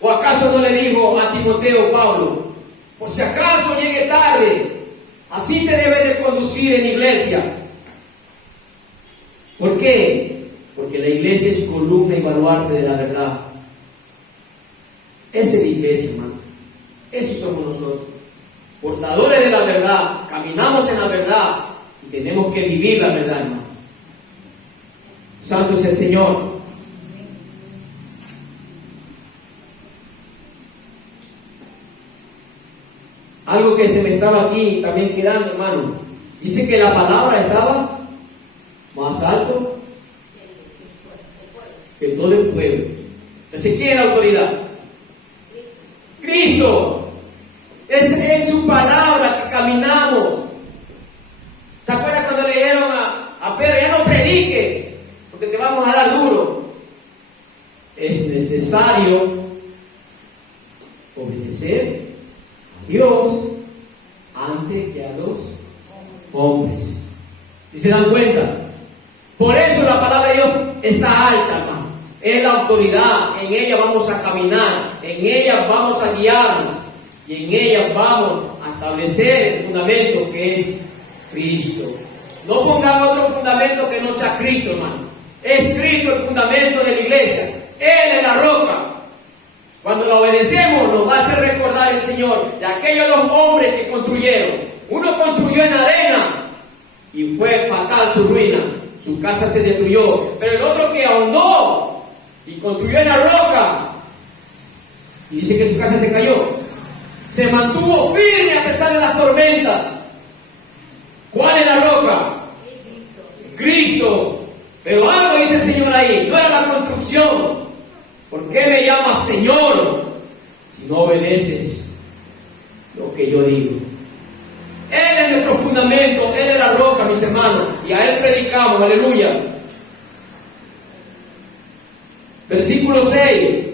¿O acaso no le dijo a Timoteo Pablo, por si acaso llegue tarde, así te debes de conducir en iglesia? ¿Por qué? Porque la iglesia es columna y baluarte de la verdad. Esa es la iglesia, hermano. Esos somos nosotros, portadores de la verdad. Caminamos en la verdad y tenemos que vivir la verdad, hermano. Santo es el Señor. Algo que se me estaba aquí también quedando, hermano. Dice que la palabra estaba más alto que todo el pueblo. Entonces, ¿quién es la autoridad? Cristo. Es en su palabra que caminamos. ¿Se acuerdan cuando le dijeron a Pedro, ya no prediques, porque te vamos a dar duro? Es necesario obedecer a Dios antes que a los hombres. ¿Sí se dan cuenta? Por eso la palabra de Dios está alta, hermano. Es la autoridad, en ella vamos a caminar, en ella vamos a guiarnos y en ella vamos a establecer el fundamento que es Cristo. No pongamos otro fundamento que no sea Cristo, hermano. Es Cristo el fundamento de la iglesia. Él es la roca. Cuando la obedecemos nos va a hacer recordar el Señor de aquellos dos hombres que construyeron. Uno construyó en arena y fue fatal su ruina. Su casa se destruyó. Pero el otro que ahondó y construyó en la roca, y dice que su casa se cayó, se mantuvo firme a pesar de las tormentas. ¿Cuál es la roca? Cristo. Pero algo dice el Señor ahí, no era la construcción. ¿Por qué me llamas Señor si no obedeces lo que yo digo? Él es nuestro fundamento, Él es la roca, mis hermanos, y a Él predicamos, aleluya. Versículo 6.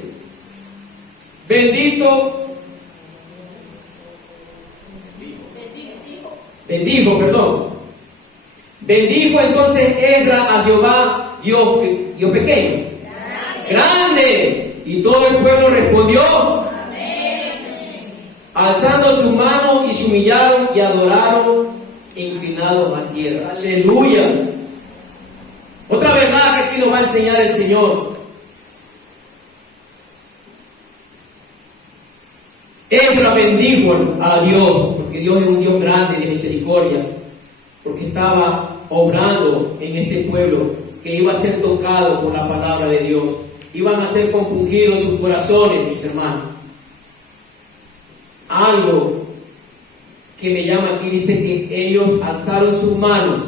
Bendijo, bendijo entonces Esdras a Jehová, Dios pequeño, grande, y todo el pueblo respondió, alzando sus manos, y se humillaron y adoraron inclinados a tierra. Aleluya. Otra verdad que aquí nos va a enseñar el Señor. Esdras bendijo a Dios, porque Dios es un Dios grande de misericordia, porque estaba obrando en este pueblo que iba a ser tocado por la palabra de Dios. Iban a ser compungidos sus corazones, mis hermanos. Algo que me llama aquí, dice que ellos alzaron sus manos,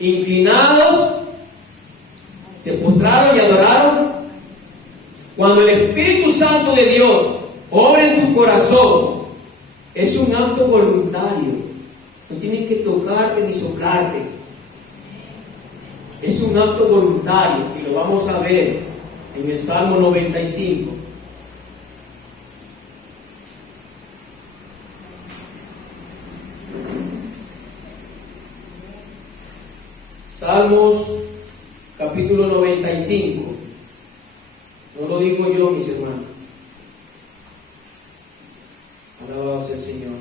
inclinados, se postraron y adoraron. Cuando el Espíritu Santo de Dios obra en tu corazón, es un acto voluntario. No tienes que tocarte ni soplarte. Es un acto voluntario y lo vamos a ver en el Salmo 95. Salmos capítulo 95. No lo digo yo, mis hermanos. Alabado sea el Señor.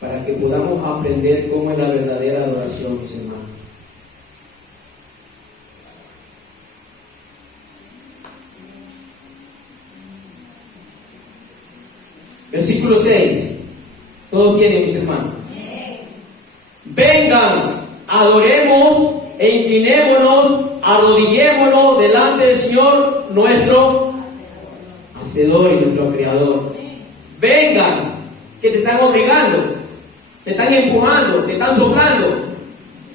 Para que podamos aprender cómo es la verdadera adoración, mis hermanos. Versículo 6. Todos tienen, mis hermanos. Vengan, adoremos e inclinémonos, arrodillémonos delante del Señor, nuestro Hacedor y nuestro Creador. Vengan, que te están obligando, te están empujando, te están soplando.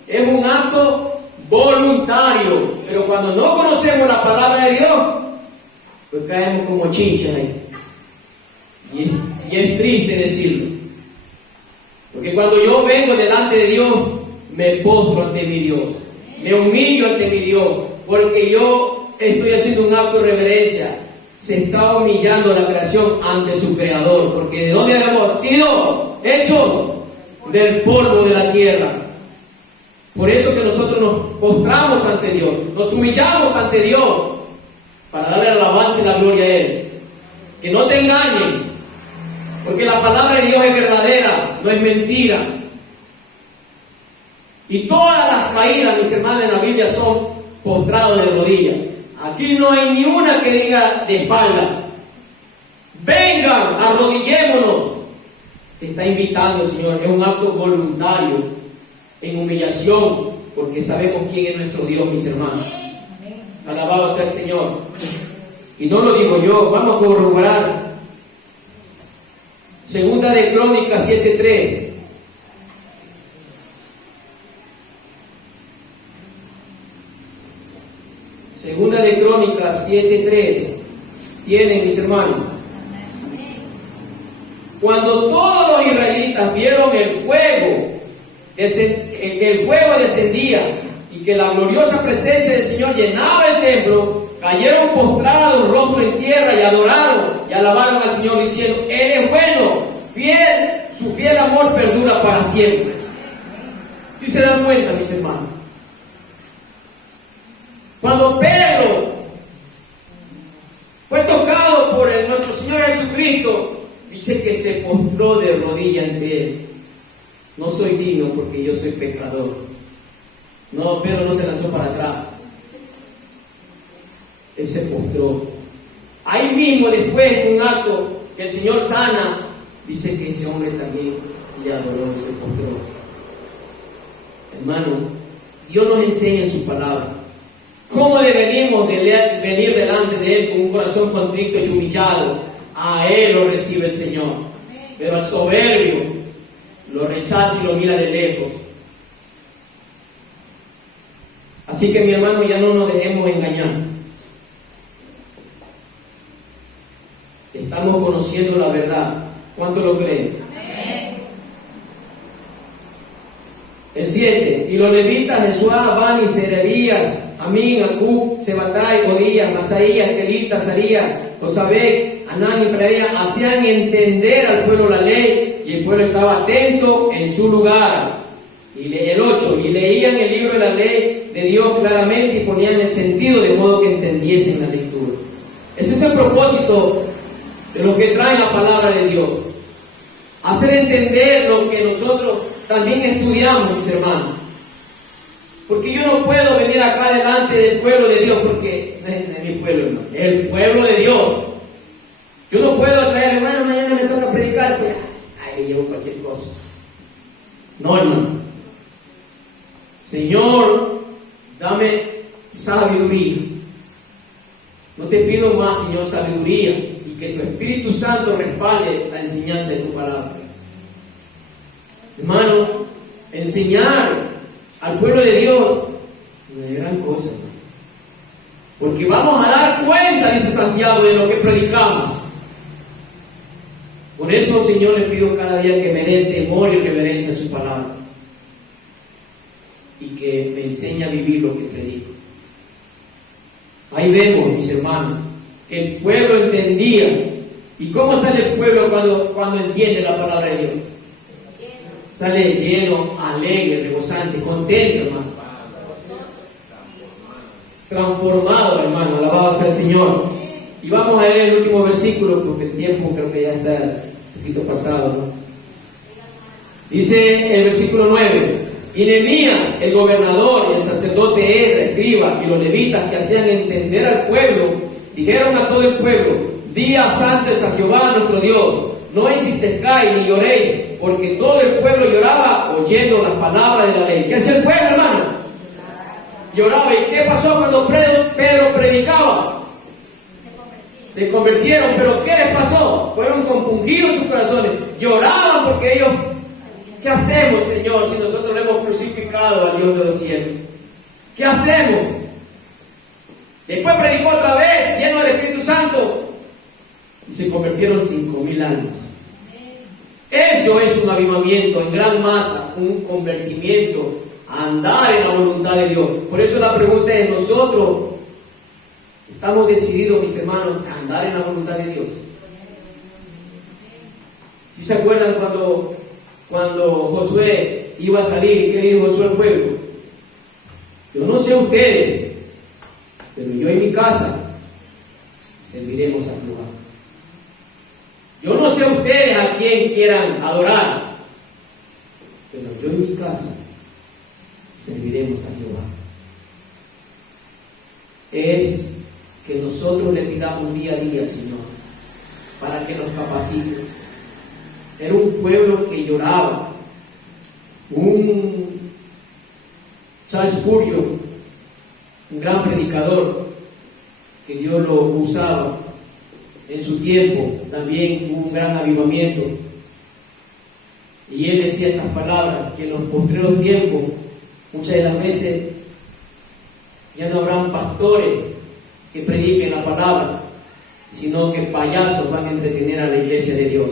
Es un acto voluntario, pero cuando no conocemos la palabra de Dios, pues caemos como chinches ahí. Y es triste decirlo. Porque cuando yo vengo delante de Dios, me postro ante mi Dios, me humillo ante mi Dios, porque yo estoy haciendo un acto de reverencia. Se está humillando la creación ante su Creador, porque ¿de dónde hemos sido hechos? Del polvo de la tierra. Por eso que nosotros nos postramos ante Dios, nos humillamos ante Dios, para darle alabanza y la gloria a Él. Que no te engañen, porque la palabra de Dios es verdadera, no es mentira. Y todas las caídas, mis hermanos, en la Biblia son postrados de rodillas. Aquí no hay ni una que diga de espalda. Vengan, arrodillémonos. Te está invitando el Señor. Es un acto voluntario, en humillación, porque sabemos quién es nuestro Dios, mis hermanos. Alabado sea el Señor. Y no lo digo yo, vamos a corroborar. Segunda de Crónicas 7:3. Segunda de Crónicas 7:3. Tienen, mis hermanos. Cuando todos los israelitas vieron el fuego descendía y que la gloriosa presencia del Señor llenaba el templo, cayeron postrados, rostro en tierra, y adoraron y alabaron al Señor diciendo: Él es bueno, fiel, su fiel amor perdura para siempre. ¿Sí se dan cuenta, mis hermanos? Cuando Pedro fue tocado por nuestro Señor Jesucristo, dice que se postró de rodillas ante Él. No soy digno porque yo soy pecador. No, Pedro no se lanzó para atrás. Él se postró. Ahí mismo, después de un acto que el Señor sana, dice que ese hombre también le adoró y se postró. Hermano, Dios nos enseña en su palabra cómo debemos venir delante de Él con un corazón contrito y humillado. A Él lo recibe el Señor, pero al soberbio lo rechaza y lo mira de lejos. Así que, mi hermano, ya no nos dejemos engañar. Estamos conociendo la verdad. ¿Cuánto lo creen? El 7. Y los levitas, Jesuá, Bani, Serebías, Amín, Acub, Sebatai, Odías, Masaías, Kelita, Sarías, Josabek, Anán y Praía hacían entender al pueblo la ley, y el pueblo estaba atento en su lugar. Y el 8. Y leían el libro de la ley de Dios claramente y ponían el sentido de modo que entendiesen la lectura. Ese es el propósito de lo que trae la palabra de Dios. Hacer entender lo que nosotros también estudiamos, mis hermanos. Porque yo no puedo venir acá delante del pueblo de Dios, porque no es mi pueblo, hermano, es el pueblo de Dios. Yo no puedo traer, hermano, mañana me toca predicar, pues ahí llevo cualquier cosa. No, hermano. Señor, dame sabiduría. No te pido más, Señor, sabiduría, y que tu Espíritu Santo respalde la enseñanza de tu palabra. Hermano, enseñar al pueblo de Dios no es gran cosa, hermano. Porque vamos a dar cuenta, dice Santiago, de lo que predicamos. Por eso, Señor, le pido cada día que me dé temor y reverencia a su palabra, y que me enseñe a vivir lo que predico. Ahí vemos, mis hermanos, que el pueblo entendía. ¿Y cómo sale el pueblo cuando entiende la palabra de Dios? Sale lleno, alegre, rebosante, contento, hermano. Transformado, hermano. Alabado sea el Señor. Y vamos a leer el último versículo, porque el tiempo creo que ya está un poquito pasado, ¿no? Dice el versículo 9: y Nehemías, el gobernador, y el sacerdote Esdras, escriba, y los levitas que hacían entender al pueblo, dijeron a todo el pueblo: día santo es a Jehová nuestro Dios, no entristezcáis ni lloréis, porque todo el pueblo lloraba oyendo las palabras de la ley. ¿Qué hacía el pueblo, hermano? Lloraba. ¿Y qué pasó cuando Pedro predicaba? Se convirtieron. ¿Pero qué les pasó? Fueron compungidos sus corazones, lloraban porque ellos... ¿Qué hacemos, Señor, si nosotros le hemos crucificado al Dios de los cielos? ¿Qué hacemos? Después predicó otra vez, lleno del Espíritu Santo, y se convirtieron 5,000 almas. Eso es un avivamiento en gran masa, un convertimiento, a andar en la voluntad de Dios. Por eso la pregunta es: ¿nosotros estamos decididos, mis hermanos, a andar en la voluntad de Dios? ¿Sí se acuerdan cuando Josué iba a salir? ¿Y qué dijo Josué al pueblo? Yo no sé ustedes, pero yo en mi casa serviremos a Jehová. Yo no sé ustedes a quién quieran adorar, pero yo en mi casa serviremos a Jehová. Es que nosotros le pidamos día a día, Señor, para que nos capacite. Era un pueblo que lloraba. Charles Spurgeon, un gran predicador, que Dios lo usaba en su tiempo, también hubo un gran avivamiento. Y él decía estas palabras: que en los postreros tiempos, muchas de las veces, ya no habrán pastores que prediquen la palabra, sino que payasos van a entretener a la iglesia de Dios.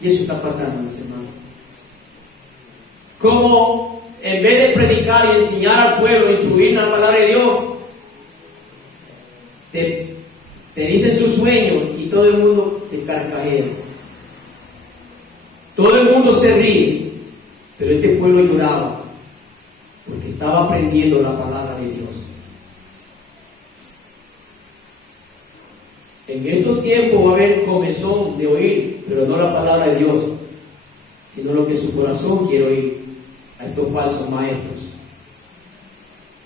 Y eso está pasando, mis hermanos. Como en vez de predicar y enseñar al pueblo, instruir la palabra de Dios, te dicen sus sueños y todo el mundo se carcajea. Todo el mundo se ríe, pero este pueblo lloraba porque estaba aprendiendo la palabra de Dios. En estos tiempos va a haber comezón de oír, pero no la palabra de Dios, sino lo que su corazón quiere oír, a estos falsos maestros,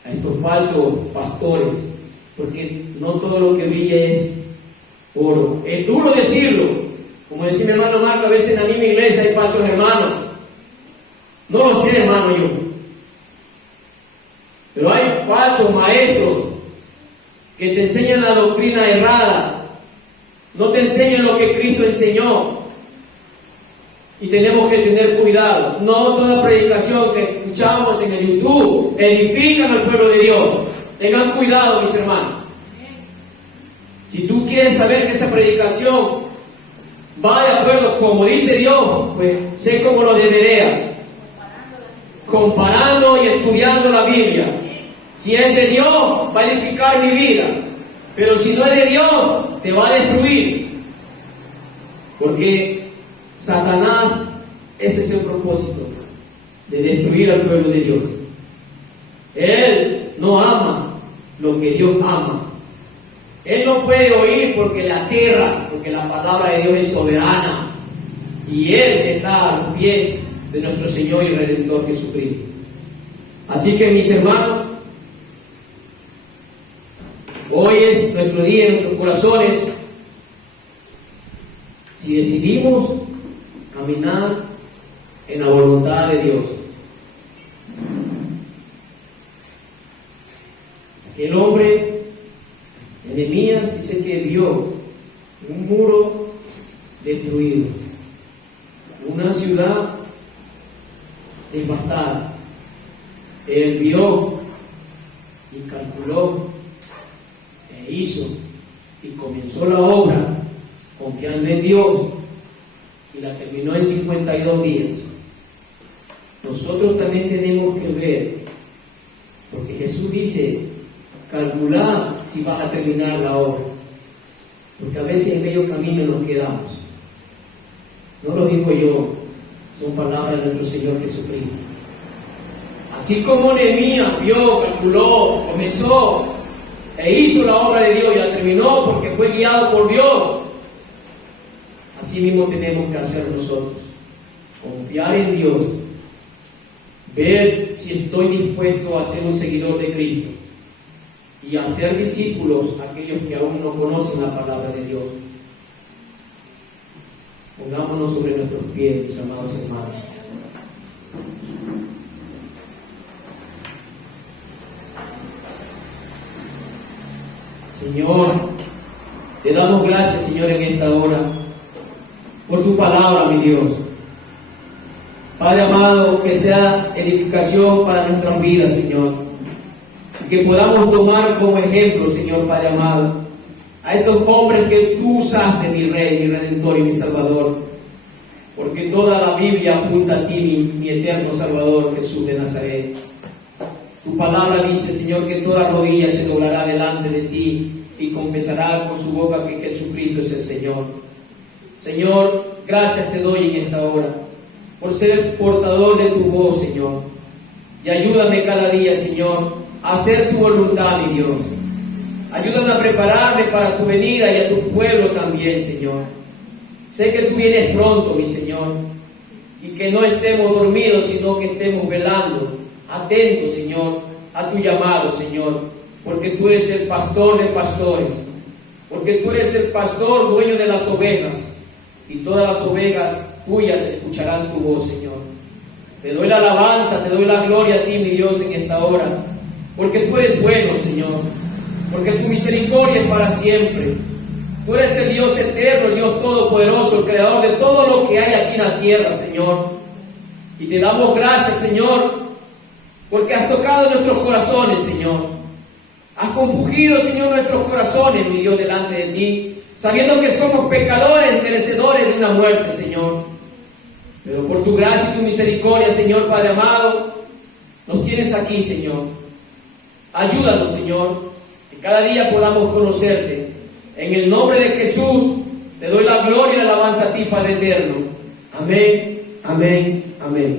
a estos falsos pastores, porque no todo lo que brilla es oro. Es duro decirlo, como decía mi hermano Marco, a veces en la misma iglesia hay falsos hermanos. No lo sé, hermano, yo. Pero hay falsos maestros que te enseñan la doctrina errada. No te enseñan lo que Cristo enseñó. Y tenemos que tener cuidado. No toda predicación que escuchamos en el YouTube edifican al pueblo de Dios. Tengan cuidado, mis hermanos. Si tú quieres saber que esa predicación va de acuerdo como dice Dios, pues sé como lo debería. Comparando y estudiando la Biblia. Si es de Dios, va a edificar mi vida. Pero si no es de Dios, te va a destruir. Porque Satanás, ese es el propósito, de destruir al pueblo de Dios. Él no ama lo que Dios ama. Él no puede oír porque le aterra, porque la palabra de Dios es soberana. Y Él está a los pies de nuestro Señor y Redentor Jesucristo. Así que, mis hermanos, hoy es nuestro día en nuestros corazones. Si decidimos caminar en la voluntad de Dios. El hombre, Nehemías, dice que vio un muro destruido, una ciudad devastada. Él vio y calculó e hizo y comenzó la obra confiando en Dios y la terminó en 52 días. Nosotros también tenemos que ver, porque Jesús dice: calcular si vas a terminar la obra, porque a veces en medio camino nos quedamos. No lo digo yo, son palabras de nuestro Señor Jesucristo. Así como Nehemías vio, calculó, comenzó e hizo la obra de Dios y la terminó porque fue guiado por Dios, así mismo tenemos que hacer nosotros. Confiar en Dios, ver si estoy dispuesto a ser un seguidor de Cristo y hacer discípulos a aquellos que aún no conocen la palabra de Dios. Pongámonos sobre nuestros pies, mis amados hermanos. Señor, te damos gracias, Señor, en esta hora, por tu palabra, mi Dios. Padre amado, que sea edificación para nuestras vidas, Señor. Y que podamos tomar como ejemplo, Señor, Padre amado, a estos hombres que tú usaste, mi Rey, mi Redentor y mi Salvador. Porque toda la Biblia apunta a ti, mi eterno Salvador, Jesús de Nazaret. Tu palabra dice, Señor, que toda rodilla se doblará delante de ti y confesará con su boca que Jesucristo es el Señor. Señor, gracias te doy en esta hora por ser el portador de tu voz, Señor. Y ayúdame cada día, Señor, a hacer tu voluntad, mi Dios. Ayúdame a prepararme para tu venida y a tu pueblo también, Señor. Sé que tú vienes pronto, mi Señor, y que no estemos dormidos, sino que estemos velando, atentos, Señor, a tu llamado, Señor, porque tú eres el pastor de pastores, porque tú eres el pastor dueño de las ovejas, y todas las ovejas tuyas escucharán tu voz, Señor. Te doy la alabanza, te doy la gloria a ti, mi Dios, en esta hora, porque tú eres bueno, Señor, porque tu misericordia es para siempre. Tú eres el Dios eterno, el Dios todopoderoso, el creador de todo lo que hay aquí en la tierra, Señor. Y te damos gracias, Señor, porque has tocado nuestros corazones, Señor. Has compungido, Señor, nuestros corazones, mi Dios, delante de ti, sabiendo que somos pecadores, merecedores de una muerte, Señor. Pero por tu gracia y tu misericordia, Señor, Padre amado, nos tienes aquí, Señor. Ayúdanos, Señor, que cada día podamos conocerte. En el nombre de Jesús, te doy la gloria y la alabanza a ti, Padre eterno. Amén, amén, amén.